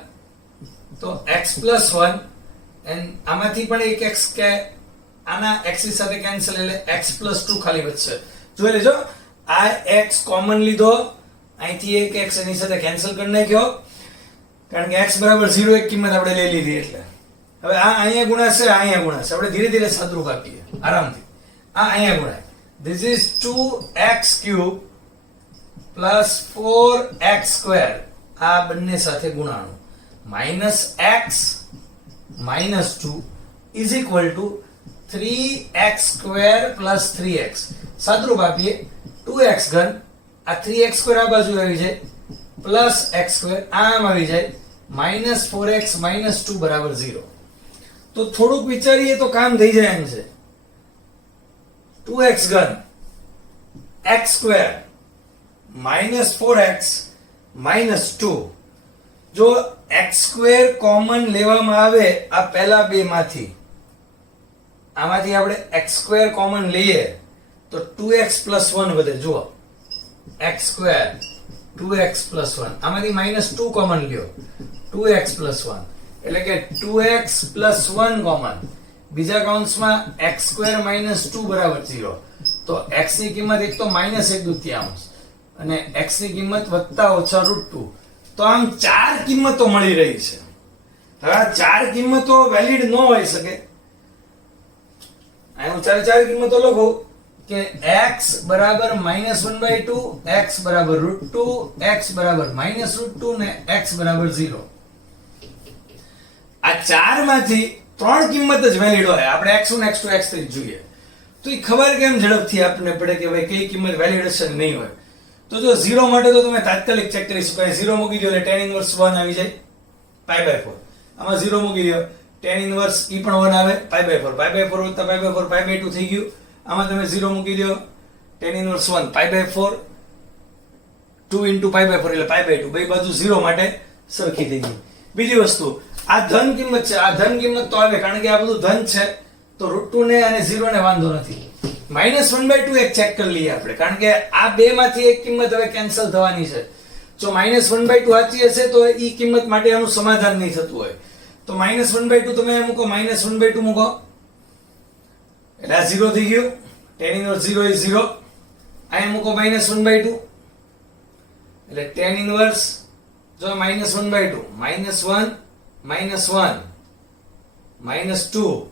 તો x plus 1 એન્ડ આમાંથી પણ એક x કે આના x ની સાથે કેન્સલ, એટલે x plus 2 ખાલી બચશે. જોઈ લેજો, આ x કોમન લીધો, અહીંથી એક x એની સાથે કેન્સલ કરી નાખ્યો, કારણ કે x બરાબર 0 એક કિંમત આપણે લઈ લીધી. એટલે હવે આ અહીંયા ગુણાશે, આ અહીંયા ગુણાશે. આપણે ધીરે ધીરે સાદુરૂપ આપીએ આરામથી. આ અહીંયા ગુણાય, this is 2x cube plus 4x square, આ બંને સાથે ગુણાણું, minus x minus 2 is equal to 3x square plus 3x. સાદુરૂપ આપીએ, 2x ઘન, આ 3x square આ બાજુ આવી જાય, plus x square આમ આવી જાય, minus 4x minus 2 બરાબર 0. તો થોડુંક વિચારીએ તો કામ થઈ જાય એમ છે. 2x ઘન x square minus 4x minus 2, જો x square કોમન લેવામાં આવે આ પહેલા બે માંથી, આમાંથી આપણે x square કોમન લઈએ તો 2x plus 1 વધે. જુઓ, x square 2x plus 1, આમાંથી -2 કોમન લ્યો, 2x plus 1, એટલે કે 2x plus 1 કોમન, બીજા કૌંસમાં x square minus 2 બરાબર 0. તો x ની કિંમત એક તો -1/2 અને x ની કિંમત વત્તા ઓછા √2. તો આમ ચાર કિંમતો મળી રહી છે. હવે આ ચાર કિંમતો વેલિડ ન હોઈ શકે. અહીં હું ચાર કિંમતો લખું કે x બરાબર -1/2, x બરાબર √2, x બરાબર -√2 ને x બરાબર 0. આ ચાર માંથી ત્રણ કિંમત જ વેલિડ હોય. આપણે x1 x2 x3 જોઈએ તો એ ખબર કેમ ઝડપથી આપણને પડે કે ભાઈ કઈ કિંમત વેલિડ હશે નહીં હોય. તો જો 0 માટે તો તમે તાત્કાલિક ચેક કરી શકો. 0 મૂકી દો એટલે tan inverse 1 આવી જાય π/4. આમાં 0 મૂકી દો, tan inverse ઈ પણ 1 આવે, π/4, π/4 વત્તા π/4 π/2 થઈ ગયું. આમાં તમે 0 મૂકી દો, tan inverse 1 π/4, 2 into pi by 4 એટલે pi by 2 બે બાજુ 0 માટે સરખી થઈ ગઈ. બીજી વસ્તુ, આ ધન કિંમત છે, આ ધન કિંમત તો આવે કારણ કે આ બધું ધન છે, તો √2 ને અને 0 ને વાંધો નથી. -1/2 એક ચેક કરી લઈએ આપણે, કારણ કે આ બે માંથી એક કિંમત હવે કેન્સલ થવાની છે. જો -1/2 સાચી હશે તો ઈ કિંમત માટે આનું સમાધાન નહીં થતું હોય, તો -1/2 તમે મૂકો, -1/2 મૂકો એટલે આ 0 થઈ ગયું. tan inverse 0 is 0. અહીંયા મૂકો -1/2 એટલે tan inverse જો -1/2 -1 -2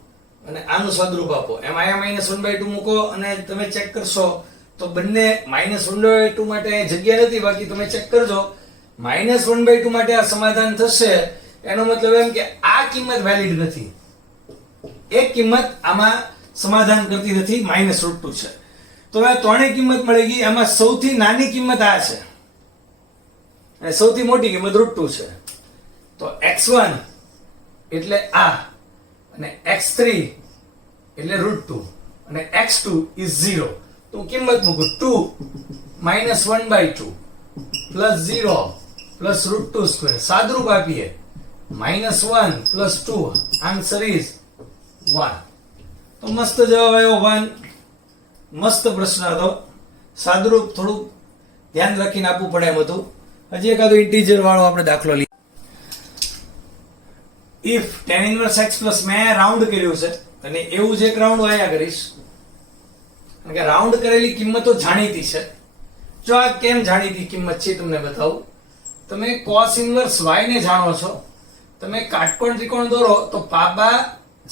અને આનું સ્વરૂપ આપો. એમ અહીંયા -1/2 મૂકો અને તમે ચેક કરશો તો બંને -1/2 માટે જગ્યા નથી, બાકી તમે ચેક કરજો -1/2 માટે આ સમાધાન થશે. એનો મતલબ એમ કે આ કિંમત વેલિડ નથી, એક કિંમત આમાં સમાધાન કરતી નથી, -√2 છે. તો આ ત્રણેય કિંમત મળી ગઈ. આમાં સૌથી નાની કિંમત આ છે અને સૌથી મોટી કિંમત √2 છે. તો x1 એટલે આ અને x3 એટલે √2 અને x2 is 0. તો કિંમત મૂકું 2 -1/2 plus 0 plus √2 square. સાદરૂપ આપીએ -1 plus 2, આન્સર is 1. તો મસ્ત જવાબ આવ્યો 1. મસ્ત પ્રશ્ન હતો. સાદરૂપ થોડું ધ્યાન રાખીને આપવું પડે એમ હતું. હજી એકાદો ઇન્ટીજર વાળો આપણે દાખલો લઈએ. If tan inverse x plus મેં રાઉન્ડ કર્યું છે અને એવું જ એક રાઉન્ડ આયા કરીશ, કારણ કે રાઉન્ડ કરેલી કિંમતો જાણીતી છે. જો આ કેમ જાણીતી કિંમત છે તમને બતાવું. તમે cos inverse y ને જાણો છો, તમે કાટકોણ ત્રિકોણ દોરો તો પાબા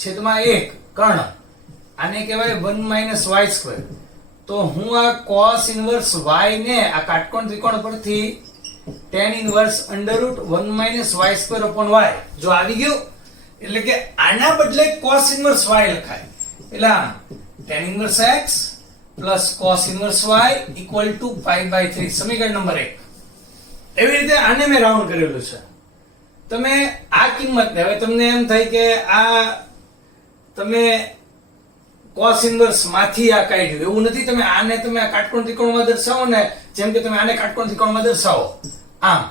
છેદમાં 1 કર્ણ, આને કહેવાય 1 - y². તો હું આ cos inverse y ને આ કાટકોણ ત્રિકોણ પરથી tan inverse √1 - y² y જો આવી ગયું એટલે કે આના બદલે cos inverse y લખાય. એટલે tan inverse x plus cos inverse y equal to pi/3, સમીકરણ નંબર 1. એવી રીતે આને મેં રાઉન્ડ કરેલું છે. તમે આ કિંમતને હવે તમને એમ થાય કે આ તમે cos inverse માંથી આ કાઢ્યું, એવું નથી. તમે આને તમે આ કાટકોણ ત્રિકોણમાં દર્શાવો ને, જેમ કે તમે આને કાટકોણ ત્રિકોણમાં દર્શાવો આમ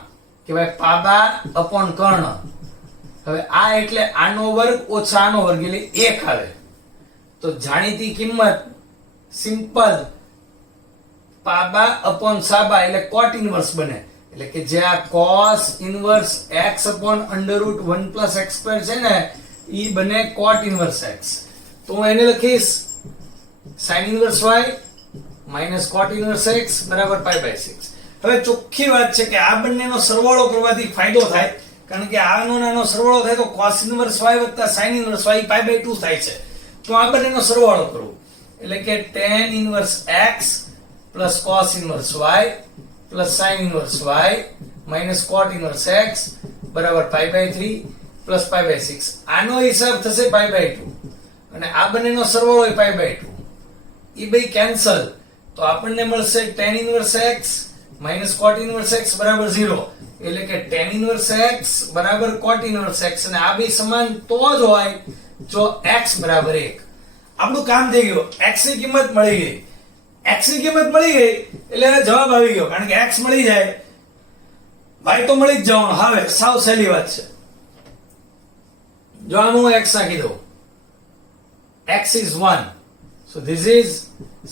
કે ભાઈ પાબા અપોન કર્ણ. હવે આ એટલે આનો વર્ગ ઓછા આનો વર્ગ એટલે 1 આવે. તો જાણીતી કિંમત સિમ્પલ પાબા અપોન સાબા એટલે cot inverse બને. એટલે કે જે આ cos inverse x upon √1 plus x² છે ને, ઈ બને cot inverse x. તો હું એને લખીશ sin inverse y minus cot inverse x બરાબર pi/6. હવે ચોખ્ખી વાત છે કે આ બંનેનો સરવાળો કરવાથી ફાયદો થાય, કારણ કે આનો નાનો સરવાળો થાય તો cos inverse y વત્તા sin inverse y pi/2 થાય છે. તો આ બંનેનો સરવાળો કરવો એટલે કે tan inverse x plus cos inverse y plus sin inverse y minus cot inverse x બરાબર pi/3 plus pi/6. આનો હિસાબ થશે pi/2 અને આ બંનેનો સરવાળો એ pi/2. ઈ બે કેન્સલ તો આપણને મળશે tan inverse x minus cot inverse x બરાબર 0. એટલે કે tan inverse x બરાબર cot inverse x, અને આ બે સમાન તો જ હોય જો x બરાબર 1. આપણું કામ થઈ ગયું. x ની કિંમત મળી ગઈ. x ની કિંમત મળી ગઈ એટલે જવાબ આવી ગયો, કારણ કે x મળી જાય y તો મળી જ જવાનું. હવે સાવ સહેલી વાત છે. જો આનું x નાખી દઉં, x is 1, so this is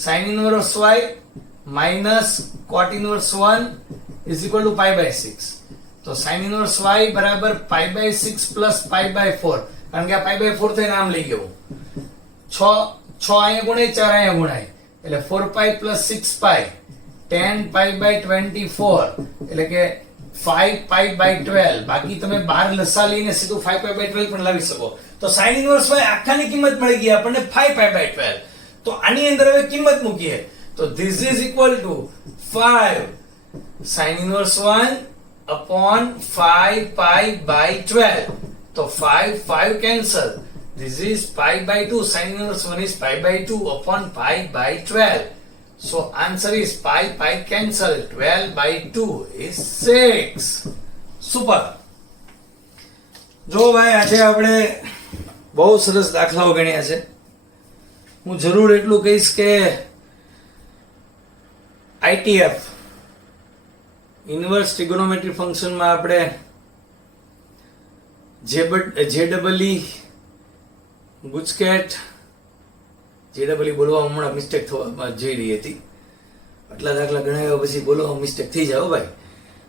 sin inverse y minus cot inverse 1 is equal to pi/6. તો sin inverse y બરાબર pi/6 plus pi/4, કારણ કે આ pi/4 થઈને આમ લઈ ગયો. 6 અહીંયા ગુણાય, 4 અહીંયા ગુણાય એટલે 4 pi plus 6 pi, 10 pi/24 એટલે કે 5 pi/12. બાકી તમે 12 લસા લઈને સીધું 5 pi/12 પણ લાવી શકો. તો sin inverse y આખાની કિંમત મળી ગઈ આપણને 5 pi/12. તો આની અંદર હવે કિંમત મૂકીએ તો this is equal to 5 sin inverse 1 upon 5 pi/12. તો 5 cancel. This is pi/2. Sin inverse 1 is pi/2 upon pi/12. So answer is pi cancel. 12/2 is 6. Super. જો ભાઈ આજે આપણે બહુ સરસ દાખલાઓ ગણ્યા છે. હું જરૂર એટલું કહીશ કે ITF ઇન્વર્સ ટ્રિગોનોમેટ્રી ફંક્શનમાં આપણે જેડબલી ગુચકેટ જેડબલી બોલવા હમણાં મિસ્ટેક થવા જઈ રહી હતી, આટલા દાખલા ગણાવ્યા પછી બોલવામાં મિસ્ટેક થઈ જાવ ભાઈ.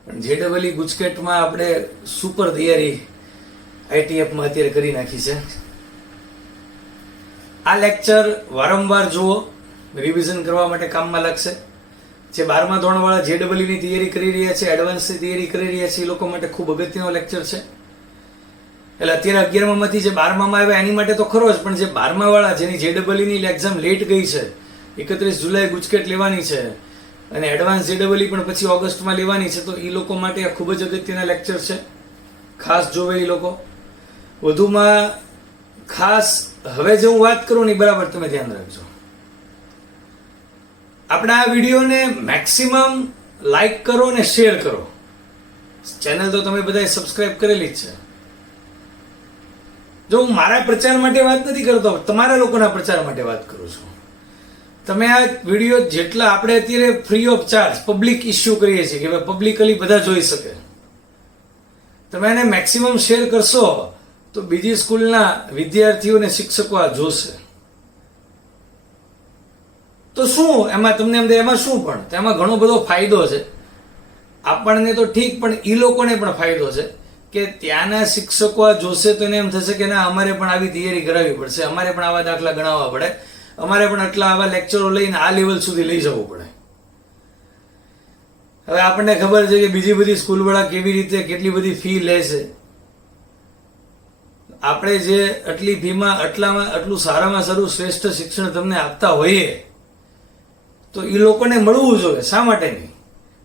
પણ જેડબલી ગુચકેટમાં આપણે સુપર તૈયારી આઈટીએફમાં અત્યારે કરી નાખી છે. આ લેક્ચર વારંવાર જુઓ, રિવિઝન કરવા માટે કામમાં લાગશે. જે 12મા ધોરણવાળા જેડબલી ની તૈયારી કરી રહ્યા છે, એડવાન્સની તૈયારી કરી રહ્યા છે, એ લોકો માટે ખૂબ અગત્યનો લેક્ચર છે. એટલે અત્યારે 11મા માંથી જે 12મામાં આવ્યા એની માટે તો ખરો જ, પણ જે 12મા વાળા જેની જેડબલી ની એક્ઝામ લેટ ગઈ છે, 31 જુલાઈ ગુજકેટ લેવાની છે અને એડવાન્સ જેડબલી પણ પછી ઓગસ્ટમાં લેવાની છે, તો એ લોકો માટે આ ખૂબ જ અગત્યના લેક્ચર છે. ખાસ જોવે એ લોકો. વધુમાં ખાસ હવે જે હું વાત કરું ને બરાબર તમે ધ્યાન રાખજો. આપણા આ વિડીયોને મેક્સિમમ લાઈક કરો અને શેર કરો. ચેનલ તો તમે બધાએ સબસ્ક્રાઇબ કરેલી જ છે. જો હું મારા પ્રચાર માટે વાત નથી કરતો, તમારા લોકોના પ્રચાર માટે વાત કરું છું. તમે આ વિડીયો જેટલા આપણે અત્યારે free of charge public issue કરીએ છીએ કે પબ્લિકલી બધા જોઈ શકે, તમે એને મેક્સિમમ શેર કરશો તો બીજી સ્કૂલના વિદ્યાર્થીઓ અને શિક્ષકો આ જોશે. તો શું એમાં તમને એમ થાય એમાં શું, પણ તેમાં ઘણો બધો ફાયદો છે. આપણને તો ઠીક, પણ એ લોકોને પણ ફાયદો છે કે ત્યાંના શિક્ષકો આ જોશે તો એને એમ થશે કે ના અમારે પણ આવી તૈયારી કરાવવી પડશે, અમારે પણ આવા દાખલા ગણાવવા પડે, અમારે પણ આટલા આવા લેક્ચરો લઈને આ લેવલ સુધી લઈ જવું પડે. હવે આપણને ખબર છે કે બીજી બધી સ્કૂલ વાળા કેવી રીતે કેટલી બધી ફી લે છે. આપણે જે આટલી ફીમાં આટલું સારામાં સારું શ્રેષ્ઠ શિક્ષણ તમને આપતા હોઈએ તો એ લોકોને મળવું જોઈએ. શા માટે નહીં?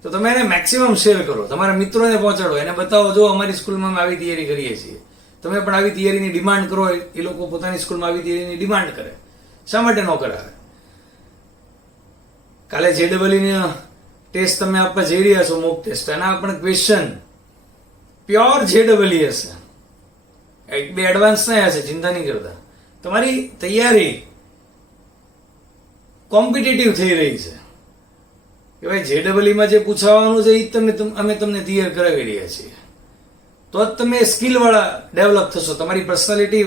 તો તમે એને મેક્સિમમ શેર કરો, તમારા મિત્રોને પહોંચાડો, એને બતાવો જો અમારી સ્કૂલમાં અમે આવી તૈયારી કરીએ છીએ, તમે પણ આવી તૈયારીની ડિમાન્ડ કરો. એ લોકો પોતાની સ્કૂલમાં આવી તૈયારીની ડિમાન્ડ કરે, શા માટે ન કરાવે? કાલે જેડબલની ટેસ્ટ તમે આપવા જઈ રહ્યા છો, મોક ટેસ્ટ, એના પણ ક્વેશ્ચન પ્યોર જેડબલી હશે, એક બે એડવાન્સ નહીં હશે, ચિંતા નહીં કરતા. તમારી તૈયારી કોમ્પિટિટિવ થઈ રહી છે કે ભાઈ જેડબલીમાં જે પૂછાવાનું છે એ અમે તમને તૈયાર કરાવી રહ્યા છીએ, તો જ તમે સ્કિલ વાળા ડેવલપ થશો, તમારી પર્સનાલિટી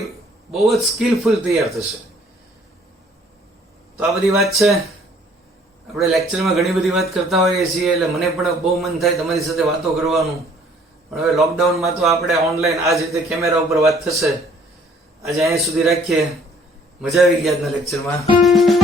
બહુ જ સ્કિલફુલ તૈયાર થશે. તો આ બધી વાત છે. આપણે લેક્ચરમાં ઘણી બધી વાત કરતા હોઈએ છીએ, એટલે મને પણ બહુ મન થાય તમારી સાથે વાતો કરવાનું, પણ હવે લોકડાઉનમાં તો આપણે ઓનલાઈન આ જ રીતે કેમેરા ઉપર વાત થશે. આજે અહીંયા સુધી રાખીએ. મજા આવી ગઈ આજના લેક્ચરમાં.